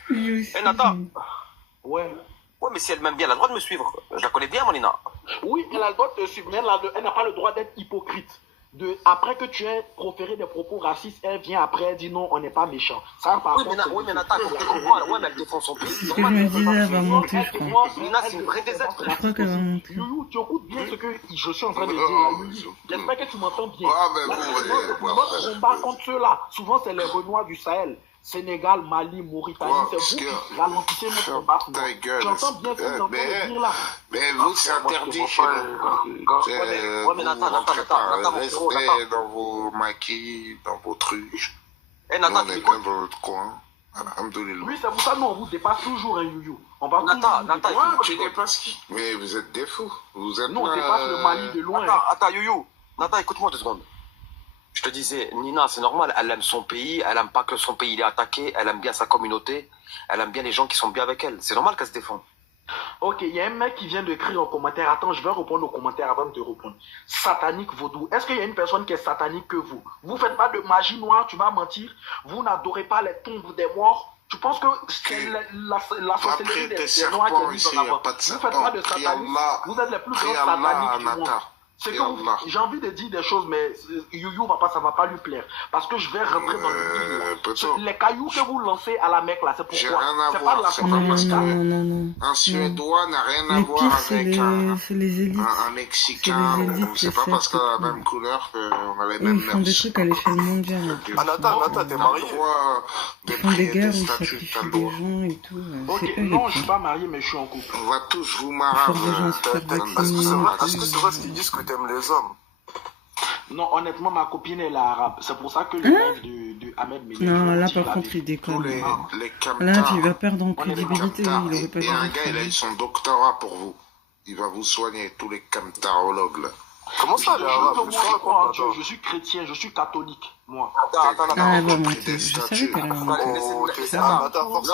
Eh Nathan. Ouais. Ouais, mais si elle m'aime bien, elle a le droit de me suivre. Je la connais bien, mon Nina. Oui, elle a le droit de te suivre, mais elle n'a pas le droit d'être hypocrite. après que tu aies proféré des propos racistes, elle vient après, elle dit non, on n'est pas méchant. Ça, par oui, contre, mais Nathan, ouais, mais elle défend son pays. Ce que je me disais, elle va monter, je crois. Nina, c'est une vraie désêtre. Je crois qu'elle va monter. Youyou, tu écoutes bien ce que je suis en train de dire. J'espère que tu m'entends bien. Notre combat contre ceux-là, souvent c'est les Renois du Sahel. Sénégal, Mali, Mauritanie, c'est vous qui ralentissez notre combat. J'entends bien ce que vous entendez dire là. Mais vous, c'est interdit chez vous. Ouais, mais Nathan, restez dans vos maquis, dans vos trucs. Nathan, on est bien dans notre coin. Oui, c'est pour ça que nous, on vous dépasse toujours, hein, Youyou. On va Nathan, tu dépasses qui? Mais vous êtes des fous. Vous êtes nous, on dépasse le Mali de loin. Attends, Youyou. Nathan, écoute-moi 2 secondes. Je te disais, Nina, c'est normal, elle aime son pays, elle aime pas que son pays il est attaqué, elle aime bien sa communauté, elle aime bien les gens qui sont bien avec elle. C'est normal qu'elle se défende. Ok, il y a un mec qui vient d'écrire en commentaire. Attends, je vais répondre aux commentaires avant de te répondre. Satanique vaudou. Est-ce qu'il y a une personne qui est satanique que vous? Vous faites pas de magie noire, tu vas mentir. Vous n'adorez pas les tombes des morts. Tu penses que c'est la sorcellerie des noirs qui est mise en avant. Vous faites pas de satanisme. Vous êtes les plus grands sataniques du monde. C'est que j'ai envie de dire des choses, mais Youyou ça va pas lui plaire. Parce que je vais rentrer dans le vif. Les cailloux que vous lancez à la Mecque, là, c'est pourquoi? C'est pas de la sorcellerie. Non. Un Suédois n'a rien à voir avec un Mexicain. C'est pas parce qu'on a la même couleur qu'on a les mêmes mœurs. Ils font des trucs à l'échelle mondiale. Nathan, t'es marié? Ils font des guerres où ils sacrifient des gens et tout. Ok, non, je suis pas marié, mais je suis en couple. On va tous vous marrer. Est-ce que c'est vrai ce qu'ils disent que t'aimes les hommes? Non, honnêtement, ma copine elle est arabe. C'est pour ça que le rêve de Ahmed Médine. Non, là par contre il déconne. Là tu vas perdre en crédibilité. Et un gars il a eu son doctorat pour vous. Il va vous soigner, tous les camtarologues là. Comment ça, je suis chrétien, je suis catholique, moi. Attends, elle va monter. Je savais qu'elle allait monter. Le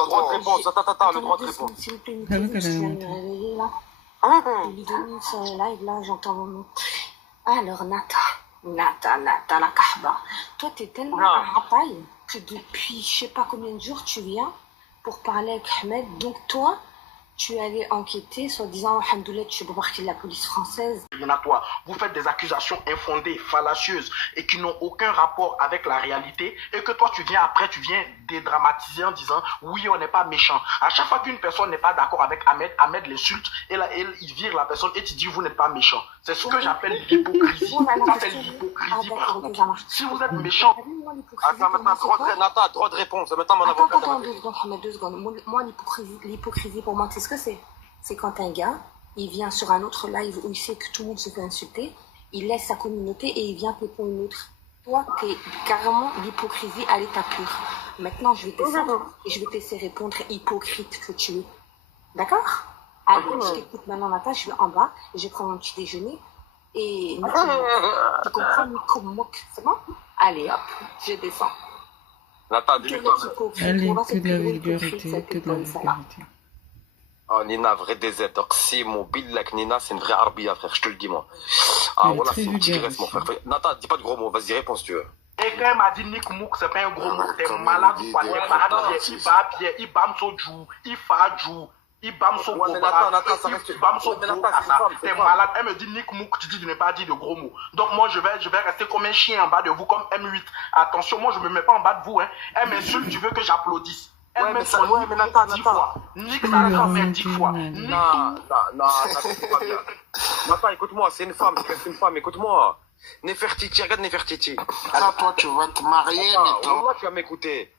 droit de réponse, attends, le droit de réponse. Je savais qu'elle allait monter. Il donne sur le live, là, j'entends mon nom. Alors, Nata, la kahba. Toi, t'es tellement à taille que depuis je sais pas combien de jours, tu viens pour parler avec Ahmed. Donc, toi, tu es allé enquêter, soi-disant, alhamdoulilah, tu fais partie de la police française. Vous faites des accusations infondées, fallacieuses et qui n'ont aucun rapport avec la réalité. Et que toi, tu viens dédramatiser en disant, oui, on n'est pas méchant. À chaque fois qu'une personne n'est pas d'accord avec Ahmed l'insulte et là, il vire la personne et tu dis, vous n'êtes pas méchant. C'est ce que j'appelle l'hypocrisie. Ça, c'est l'hypocrisie par contre. Si vous êtes méchant... Attends, maintenant, droit de réponse. Maintenant, mon avocat... Attends, 2 secondes. Moi, l'hypocrisie, pour moi, c'est ce que c'est. C'est quand un gars, il vient sur un autre live où il sait que tout le monde se fait insulter, il laisse sa communauté et il vient répondre une autre. Toi, t'es carrément l'hypocrisie à l'état pur. Maintenant, je vais te laisser répondre hypocrite que tu es. D'accord? Allez, je t'écoute maintenant, Nata, je vais en bas, et je prends mon petit déjeuner, et tu comprends, Nikomok, c'est bon? Allez, hop, je descends. Nata, dis-moi. Elle est que de la vulgarité, que de la vulgarité. Ah, Nina, vrai désert. Donc, si mon billak Nina, c'est une vraie arbia, frère, je te le dis, moi. Ah, voilà, c'est une tigresse, mon frère. Nata, dis pas de gros mots, vas-y, réponds si tu veux. Et quand elle m'a dit Nick Mouk, c'est pas un gros mot, t'es malade ou quoi? T'es pas bien, il bam son jou, il fa jou. Il bam son gros t'es malade. Elle me dit Nick Mouk, tu dis de ne pas dire de gros mots. Donc moi je vais rester comme un chien en bas de vous, comme M8. Attention, moi je me mets pas en bas de vous, hein. Elle m'insulte, tu veux que j'applaudisse. Elle me dit Nick 10 fois. Nick ça va faire 10 fois. Non, c'est pas bien. Nata, écoute-moi, c'est une femme, écoute-moi. Nefertiti, regarde Nefertiti. Alors toi tu vas te marier maintenant. Moi tu vas m'écouter.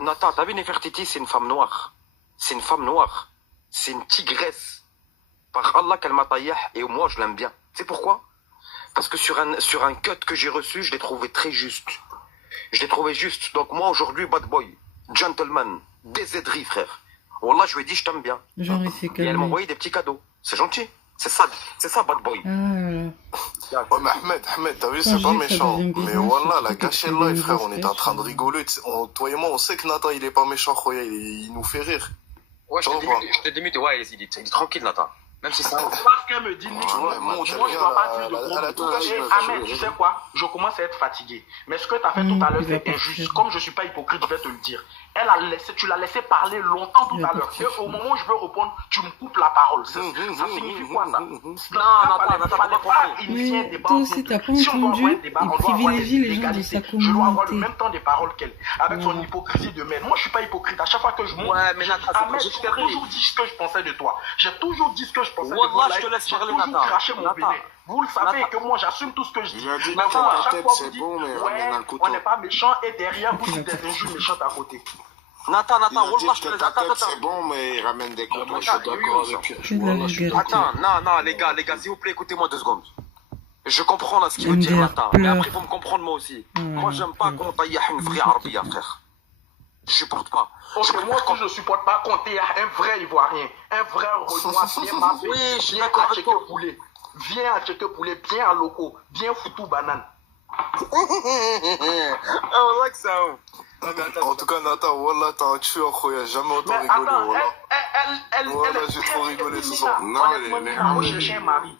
Nata, t'as vu Nefertiti, c'est une femme noire. C'est une femme noire. C'est une tigresse. Par Allah qu'elle m'a taillé et moi je l'aime bien. Tu sais pourquoi? Parce que sur un cut que j'ai reçu, je l'ai trouvé très juste. Je l'ai trouvé juste. Donc moi aujourd'hui, bad boy, gentleman, dézédri frère. Wallah, je lui ai dit je t'aime bien. Genre, et elle m'a envoyé des petits cadeaux. C'est gentil. C'est ça, bad boy. Ouais, mais Ahmed, t'as vu, c'est pas méchant. Mais voilà, la gâché live, frère, on est en train de rigoler. Toi et moi, on sait que Nathan, il est pas méchant, Khoya, il nous fait rire. Ouais, je te démute, ouais, il est tranquille, Nathan. Même si ça. Parce qu'elle me dit, moi, je dois pas dire de gros mots. Ahmed, tu sais quoi? Je commence à être fatigué. Mais ce que tu as fait tout à l'heure, c'est injuste. Comme je suis pas hypocrite, je vais te le dire. tu l'as laissé parler longtemps tout à l'heure. Et au moment où je veux répondre, tu me coupes la parole. Ça signifie quoi ça? Non, mais toi aussi, t'as pas entendu. Il privilégie les gens de sa communauté. Je dois avoir le même temps de parole qu'elle. Avec son hypocrisie de merde. Moi, je suis pas hypocrite. À chaque fois que je monte, je t'ai toujours dit ce que je pensais de toi. J'ai toujours dit ce que je pensais de toi. Je te laisse J'ai parler, toujours Nathan. craché mon béné. Vous le savez que moi, j'assume tout ce que je dis. Mais à chaque fois, vous dites, on n'est pas méchant et derrière, vous dites des injures méchantes à côté. Nathan, je te laisse. Attends. C'est bon, mais il ramène des couteaux. Je suis d'accord avec lui. Attends, non, les gars, s'il vous plaît, écoutez-moi 2 secondes. Je comprends là ce qu'il veut dire, Nathan. Mais après, il faut me comprendre moi aussi. Moi, j'aime pas qu'on taille une vraie Arabia, frère. Je supporte pas. Moi aussi, je supporte pas qu'on taille un vrai Ivoirien. Un vrai Renoir bien mavé. Oui, je suis d'accord avec toi. Viens à Tchéké Poulet, viens à Loco, viens Foutou Banane. En tout cas, Nathan, Wallah, t'es un tueur, khoya. Jamais autant rigolé, Wallah. Voilà, j'ai trop rigolé ce soir. Nina, cherche un mari.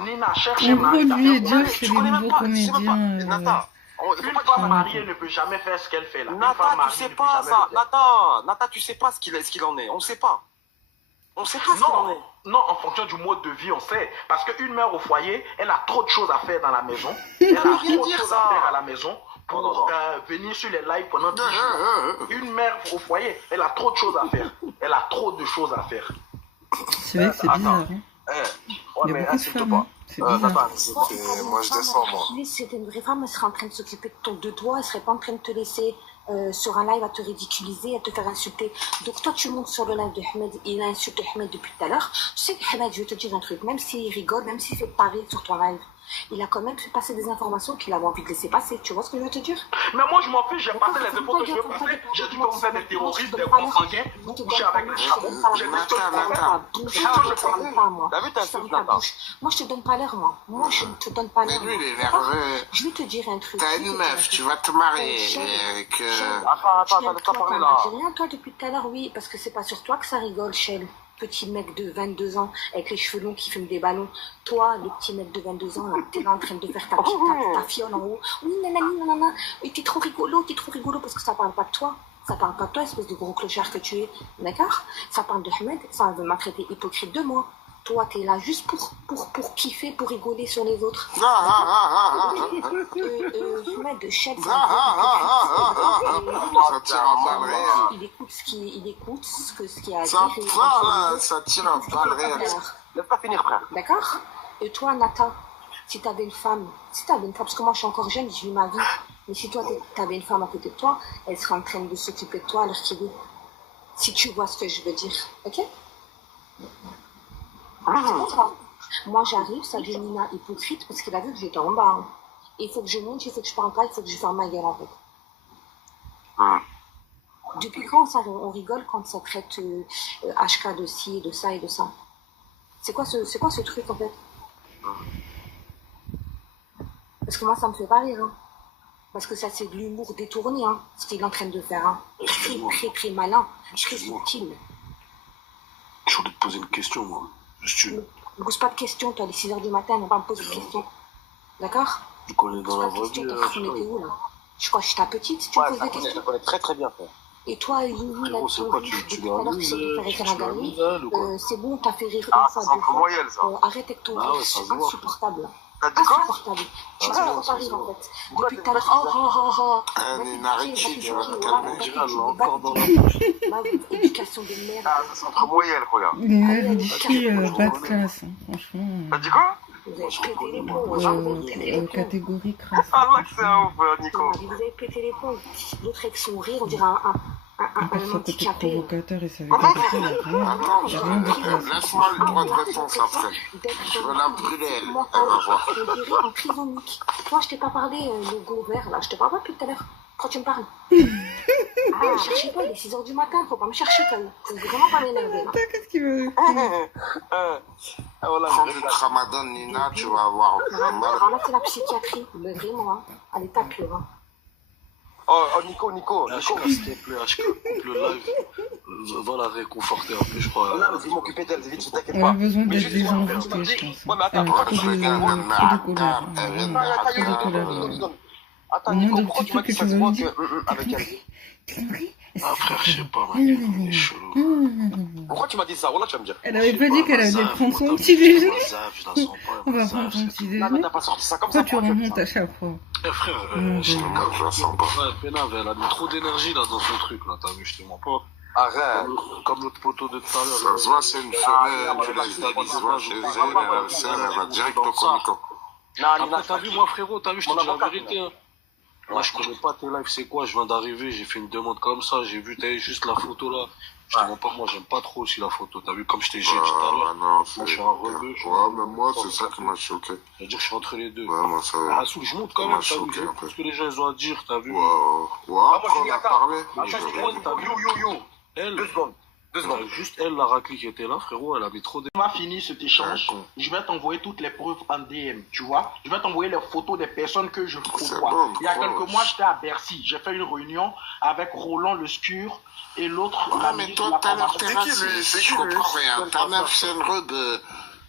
Nina, cherche un mari. Tu connais même pas, Nathan. Une femme mariée ne peut jamais faire ce qu'elle fait là. Nathan, tu sais pas ça. Nathan, tu sais pas ce qu'il en est. On sait pas. On sait pas ce qu'il en est. Non, en fonction du mode de vie, on sait. Parce qu'une mère au foyer, elle a trop de choses à faire dans la maison. Elle a trop de choses à faire à la maison pour venir sur les lives pendant 10 jours. Une mère au foyer, elle a trop de choses à faire. Elle a trop de choses à faire. C'est vrai que c'est bizarre. Ouais, mais insulte pas. Moi, je descends, moi. Si c'était une vraie femme, elle serait en train de s'occuper de toi, elle serait pas en train de te laisser sur un live à te ridiculiser, à te faire insulter. Donc toi, tu montes sur le live de Ahmed, il a insulté Ahmed depuis tout à l'heure. Tu sais que Ahmed, je vais te dire un truc, même s'il rigole, même s'il fait parler sur ton live, il a quand même fait passer des informations qu'il avait envie de laisser passer. Tu vois ce que je veux te dire? Mais moi, je m'en fiche, j'ai passé les infos que je veux passer. J'ai dit que vous êtes des terroristes, des consanguins, vous couchez avec les chameaux. J'ai dit que je parle pas, moi. T'as vu ta soupe, Nathan? Moi, je te donne pas l'air, moi. Moi, je te donne pas l'air. Mais lui, il est nerveux. Je vais te dire un truc. T'as une meuf, tu vas te marier avec... Attends, t'as parlé là. J'ai rien, toi, depuis tout à l'heure, oui, parce que c'est pas sur toi que ça rigole, Shell. Petit mec de 22 ans avec les cheveux longs qui fume des ballons. Toi, le petit mec de 22 ans, là, t'es là en train de faire ta fiole en haut. Oui, nanana. Et t'es trop rigolo parce que ça parle pas de toi. Ça parle pas de toi, espèce de gros clochard que tu es. D'accord? Ça parle de Ahmed, ça veut m'a traité hypocrite de moi. Toi, t'es là juste pour kiffer, pour rigoler sur les autres. Ahmed, Chef, il écoute ce qu'il a à dire. Ça tire un balle réel. Laisse pas finir, frère. D'accord? Et toi, Nathan, si t'avais une femme, parce que moi je suis encore jeune, je vis ma vie, mais si toi t'avais une femme à côté de toi, elle serait en train de s'occuper de toi à l'heure qu'il est. Si tu vois ce que je veux dire, ok? Moi j'arrive, ça devient Nina hypocrite parce qu'il a vu que j'étais en bas. Il faut que je monte, il faut que je parle pas, il faut que je ferme ma gueule en fait. Depuis quand on rigole quand ça traite HK de ci, de ça et de ça? C'est quoi ce truc en fait? Parce que moi ça me fait pas rire. Hein. Parce que ça c'est de l'humour détourné, hein, ce qu'il est en train de faire. Hein. Très malin, très subtil. Je voulais te poser une question, moi. Ne pose pas de questions, toi, à 6h du matin, on va pas me poser de questions. D'accord? Je connais dans la vraie vie. Je crois que je suis ta petite, tu me poses des questions. Je la connais très bien, frère. Et toi, Youmi, là, c'est quoi, tu c'est bon, t'as fait rire une fois, 2 fois. Arrête avec ton rire, c'est insupportable. Insupportable. Tu ne peux pas rire, en fait. Depuis tout à l'heure, tu vas te calmer. Encore dans la bouche. Éducation de merde. Ah, ça c'est entre moyenne, regarde. Il est d'ici bas de classe, franchement. T'as dit quoi? Vous avez pété les plombs. Catégorie crasse. Ah là, c'est un ouf, Nico. Vous avez pété les plombs. L'autre avec son rire, on dirait un handicapé. Provocateur et ça veut dire Attends, laisse-moi le droit de réponse après. Je veux la brûler, elle va voir. On dirait un prisonnique. Toi, je t'ai pas parlé, le go vert, là. Je te parle pas depuis tout à l'heure. Pourquoi tu me parles? Ne cherchez pas, il est 6h du matin, faut pas me chercher quand même. Faut vraiment pas m'énerver. Qu'est-ce qu'il veut? Prends du Ramadan, Nina, tu vas avoir mal. Ramadan, c'est la psychiatrie, mais vraiment, hein. Allez, tape-le, hein. Oh, Nico. S'il te plaît, HK, coupe le live. Va la réconforter un peu, je crois. Là, je vais m'occuper d'elle, vite, t'inquiète Elle a pas. besoin d'être désenvoûtée, je pense. Ouais, mais attends, Attends, Nico, pourquoi tu m'as dit que ça se voit avec elle? Ah frère, je sais pas, man. Pourquoi tu m'as dit ça? Voilà, tu vas me dire. Elle avait pas dit qu'elle allait prendre son petit déjeuner. On va prendre son petit déjeuner. T'as pas sorti ça comme ça. Pourquoi tu remontes à chaque fois? Eh frère, je la sens pas. Ouais, Pénave, elle a mis trop d'énergie là dans son truc là, t'as vu, je te mens pas. Arrête. Comme l'autre poteau de tout à l'heure. Ça se voit, c'est une femelle, tu l'as dit, ça se voit chez elle, elle va direct au comico. Après, t'as vu, moi frérot, t'as vu, je te dis la vérité. Hein. Moi, je connais pas tes lives, c'est quoi, je viens d'arriver, j'ai fait une demande comme ça, j'ai vu, t'as vu juste la photo là. Je te mens pas, moi, j'aime pas trop aussi la photo, t'as vu, comme je t'ai dit tout à l'heure. Moi, je suis un rebeu. Ouais, mais moi, c'est ça qui m'a choqué. C'est-à-dire, je suis entre les deux. Ouais, moi, ça. Rassoul, je monte quand même, t'as vu, tout ce que les gens ils ont à dire, t'as vu. Ouais, après, on a parlé. Yo. Elle, 2 secondes. Juste elle, la raclée qui était là, frérot, elle a mis trop de... On a fini cet échange. Je vais t'envoyer toutes les preuves en DM, tu vois. Je vais t'envoyer les photos des personnes que je côtoie. Bon, il y a quelques mois, j'étais à Bercy. J'ai fait une réunion avec Roland Lescure et l'autre... Ah, mais toi, t'as l'air terrassé. Je comprends rien. T'as l'air rebeu.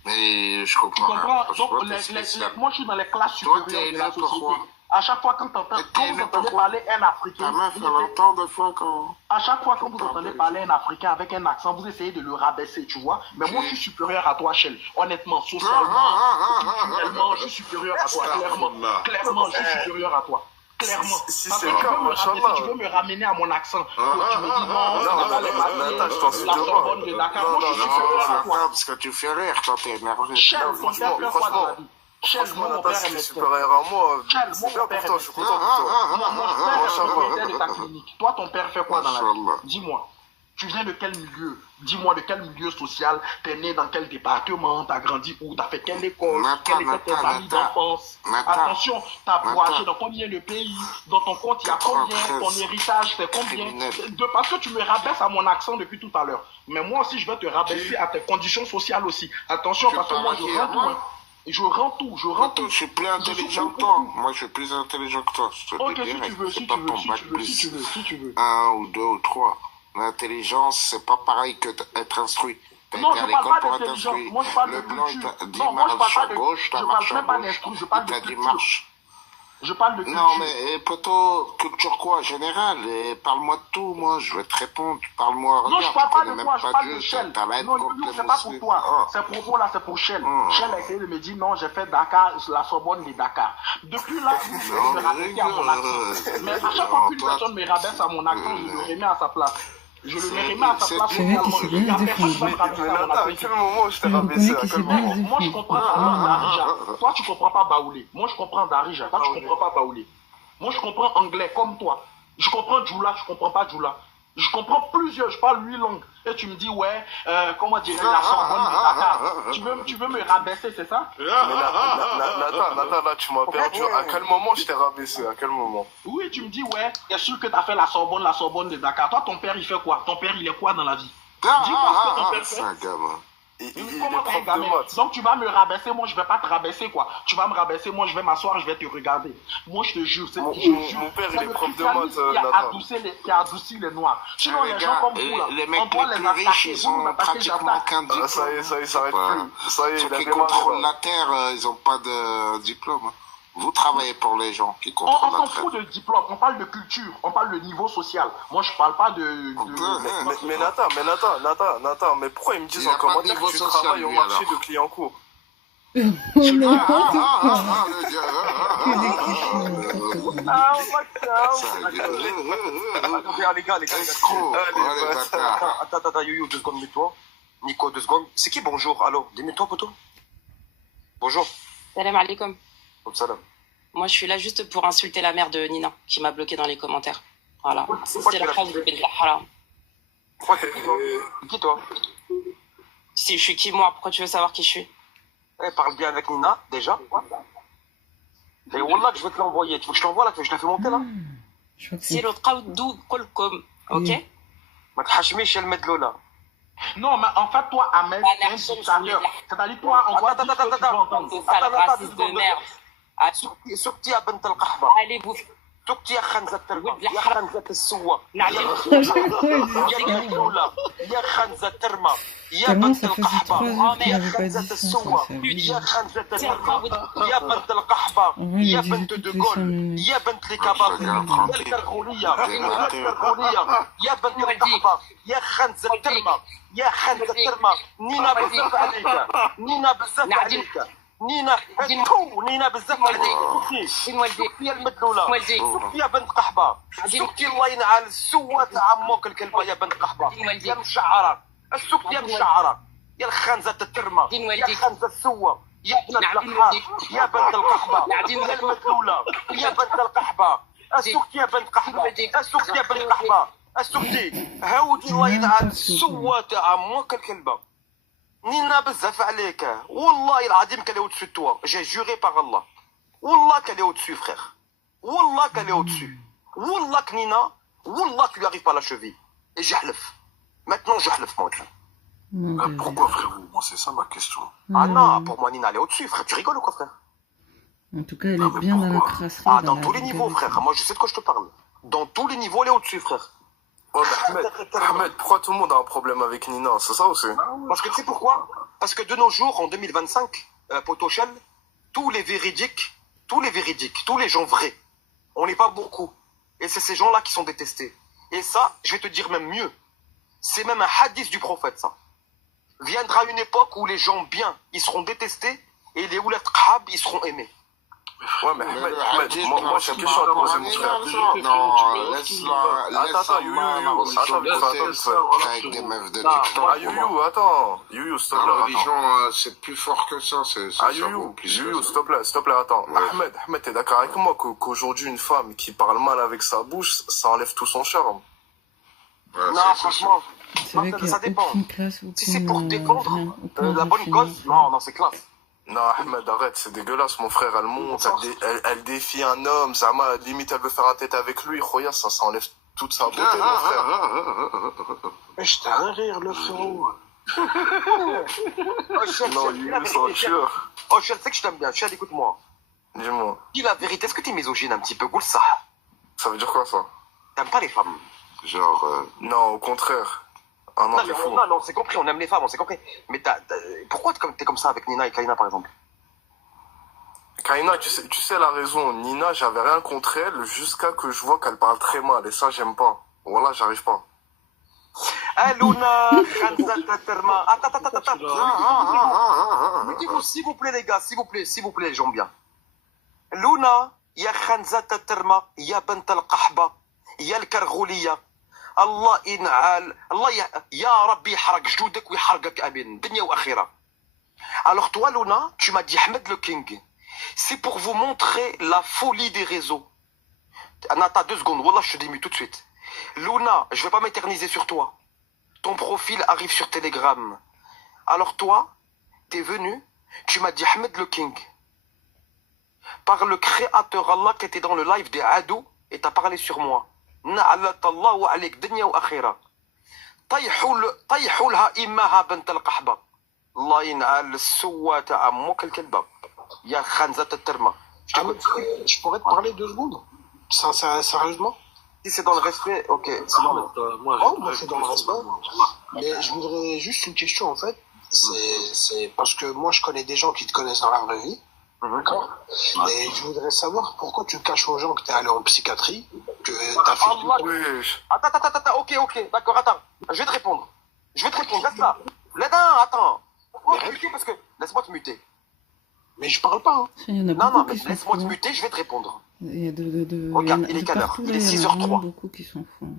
Mais je comprends rien. Donc, moi, je suis dans les classes supérieures de la société. À chaque fois quand vous entendez parler un Africain, à chaque fois quand vous entendez parler un Africain avec un accent, vous essayez de le rabaisser, tu vois. Mais moi, je suis supérieur à toi, Shell. Honnêtement, socialement, culturellement, je suis supérieur à toi. Clairement, je suis supérieur à toi. Clairement. Si Parce c'est que le cas, tu veux me ramener à mon accent. Tu me dis non, la Sorbonne de Dakar. Moi, je suis supérieur à toi. Parce que tu fais rire quand t'es énervé. Shell, ton père fait quoi dans la vie? Franchement, Nata, si tu es supérieur à moi, c'est bien pour toi, je suis content pour toi. Mon père est de ta clinique. Toi, ton père fait quoi dans la vie? Dis-moi. Tu viens de quel milieu? Dis-moi de quel milieu social? T'es né dans quel département? T'as grandi où? T'as fait quelle école? Quels étaient tes amis d'enfance? Attention, t'as voyagé dans combien de pays? Dans ton compte, il y a combien? Ton héritage, c'est combien? Parce que tu me rabaisses à mon accent depuis tout à l'heure. Mais moi aussi, je vais te rabaisser à tes conditions sociales aussi. Attention, parce que moi, je rends tout. Je rends tout. Je suis plus intelligent que toi. Moi, je suis plus intelligent que toi. Ok, si tu veux. 1 ou 2 ou 3. L'intelligence, c'est pas pareil que être instruit. Non, je parle pas d'intelligence. Moi, je parle de culture. Non, moi, je parle pas de gauche, je parle même pas d'instruit, je parle de culture. Je parle de culture. Non, mais plutôt culture quoi, générale. Parle-moi de tout, moi, je vais te répondre. Parle-moi. Non, je parle pas de toi, je parle de Shell. Non, c'est pas pour toi. Ces propos-là, c'est pour Shell. Shell a essayé de me dire non, j'ai fait Dakar, la Sorbonne et Dakar. Depuis là, vous essayez de me rabaisser à mon accent. Mais à chaque fois qu'une personne me rabaisse à mon accent, je le remets à sa place. Je le remets à sa place. C'est vrai qu'il s'est bien défendu. À quel moment je t'ai rabaissé? Moi, je comprends la langue d'Arija. Toi, tu comprends pas Baoulé. Moi, je comprends Darija. Toi, tu comprends pas Baoulé. Moi, je comprends anglais comme toi. Je comprends Djoula, je comprends pas Djoula. Je comprends plusieurs, je parle 8 langues. Et tu me dis, ouais, comment dire, la Sorbonne de Dakar. Tu veux me rabaisser, c'est ça? Nata, là, tu m'as perdu. À quel moment je t'ai rabaissé? À quel moment? Oui, tu me dis, ouais, t'es sûr que t'as fait la Sorbonne de Dakar. Toi, ton père, il fait quoi? Ton père, il est quoi dans la vie? Dis-moi ce que ton père fait. C'est un gamin. Il est prof de maths. Donc tu vas me rabaisser, moi je vais pas te rabaisser quoi. Tu vas me rabaisser, moi je vais m'asseoir, je vais te regarder. Moi je te jure, mon père il est prof de maths, qui a adouci les noirs. Sinon les gens comme vous là, les mecs les plus riches, ils ont pratiquement aucun diplôme. Ça y est, ça s'arrête plus. Ça y est, ceux qui contrôlent la terre, ils ont pas de diplôme. Vous travaillez pour les gens qui contrôlent la terre. On s'en fout de diplôme, on parle de culture, on parle de niveau social. Moi, je parle pas de... Mais Nata, mais pourquoi ils me disent en commentaire que tu travailles au marché de Clignancourt? Les gars. Attends, Yoyo, 2 secondes, mets-toi. Nico, 2 secondes. C'est qui bonjour? Allô, dis-moi-toi, poteau. Bonjour. Salam alaikum. Salam. Moi, je suis là juste pour insulter la mère de Nina, qui m'a bloqué dans les commentaires. Voilà. C'est la phrase de Ben Haram. Pourquoi t'es qui, toi? Si je suis qui, moi? Pourquoi tu veux savoir qui je suis? Parle bien avec Nina, déjà. Et Wallah, je vais te l'envoyer. Tu veux que je t'envoie là, que je la fais monter là? Si le Qaoudou Kolkom, ok? Ma t'hachmish el medlola. Non, mais en fait, toi, Ahmed, c'est un dictateur. C'est-à-dire, toi, on voit tout ce que tu vas entendre. Raciste de merde. سكتي يا بنت القحبة. Allez, vous. سكتي يا خنزة الترمة. يا خنزة السوة. يا خنزة الترمة. يا بنت القحبة يا خنزة السوة يا خنزة القحبة يا بنت القحبة يا بنت دجول يا بنت الكبابي يا الكرغولية يا الكرغولية يا بنت القحبة يا خنزة الترمة يا خنزة الترمة نينا بزاف عليك نينا بزاف عليك نينا نينا بزاف عليك سكتي يا المدلولة سكتي يا بنت قحبة سكتي الله ينعل السوة تاع عمك الكلبة يا بنت قحبة يا مشعرة السكت يا مشعرة يا الخنزة الترمة يا خنزة السوة يا بنت القحبة يا بنت القحبة يا المدلولة يا بنت القحبة السكت يا بنت قحبة السكت يا بنت قحبة السكتي هاودي الله ينعل السوة تاع عمك الكلبة نينا بزاف عليك والله العظيم qu'elle est au-dessus de toi j'ai juré par Allah والله qu'elle est au-dessus frère والله qu'elle est au-dessus والله que Nina والله tu lui arrives pas la cheville et j'ahlef maintenant j'ahlef moi pourquoi frérot moi c'est ça ma question ah non pour moi Nina elle est au-dessus frère tu rigoles ou quoi frère en tout cas elle est bien dans la crasserie ah dans tous les niveaux frère moi je sais de quoi je te parle dans tous les niveaux elle est au-dessus frère. Ouais, Ahmed, pourquoi tout le monde a un problème avec Nina? C'est ça aussi? Parce que tu sais pourquoi? Parce que de nos jours, en 2025, Potochel, tous les véridiques, tous les gens vrais, on n'est pas beaucoup. Et c'est ces gens-là qui sont détestés. Et ça, je vais te dire même mieux. C'est même un hadith du prophète, ça. Viendra une époque où les gens bien, ils seront détestés, et les oulat khab, ils seront aimés. Ouais, mais Ahmed, moi j'ai une question à te poser, mon frère. Non, laisse-la. Attends, Youyou, s'il te plaît. La religion, c'est plus fort que ça. Youyou, s'il te plaît, attends. Ahmed, t'es d'accord avec moi qu'aujourd'hui, une femme qui parle mal avec sa bouche, ça enlève tout son charme? Non, franchement, ça dépend. Si c'est pour défendre la bonne cause, non, c'est classe. Non, Ahmed, arrête, c'est dégueulasse, mon frère. Elle monte, elle défie un homme, Zama, limite, elle veut faire un tête avec lui. Khoya, ça enlève toute sa beauté, mon frère. Mais je t'ai un rire, le frérot. Non, Youyou, c'est un tueur. Oh, je sais que je t'aime bien. Chad, écoute-moi. Dis-moi. Dis la vérité, est-ce que t'es misogyne un petit peu? Goule ça. Ça veut dire quoi, ça? T'aimes pas les femmes? Genre, non, au contraire. Ah non, t'es fou. Non, c'est compris, on aime les femmes, on s'est compris. Mais pourquoi t'es comme ça avec Nina et Kaina, par exemple? Kaina, tu sais la raison. Nina, j'avais rien contre elle jusqu'à que je vois qu'elle parle très mal. Et ça, j'aime pas. Voilà, j'arrive pas. Luna, attends. Dites-vous, s'il vous plaît, les gars, s'il vous plaît, les gens bien. Luna, ya khanzat al-terma, ya bant al-qahba, ya al-karghouliya. Allah in'al, Allah ya Rabbi يحرق جدودك ويحرقك أمين دنيا وآخرة. Alors toi Luna, tu m'as dit Ahmed le King. C'est pour vous montrer la folie des réseaux. Attends 2 secondes, Wallah je te démute tout de suite. Luna, je vais pas m'éterniser sur toi. Ton profil arrive sur Telegram. Alors toi, t'es venu, tu m'as dit Ahmed le King. Par le créateur Allah qui était dans le live des Adou et t'as parlé sur moi. نعلت الله عليك دنيا وآخرة طيحوا لها إماها بنت القحبة الله ينعل السوة تاع عمك الكلبة يا خنزة الترمة. Je pourrais te parler 2 secondes? Sérieusement? Si c'est dans le respect, ok. Moi c'est dans le respect. Mais je voudrais juste une question en fait. C'est parce que moi je connais des gens qui te connaissent dans la vraie vie. D'accord. Et je voudrais savoir pourquoi tu caches aux gens que tu es allé en psychiatrie, que t'as fait... Attends, ok, d'accord, attends. Je vais te répondre, laisse là. Attends. Laisse-moi te muter. Mais je parle pas. Non, mais laisse-moi te muter, je vais te répondre. Il y a Regarde, il est quelle heure? Il est 6h03. Beaucoup qui sont fous.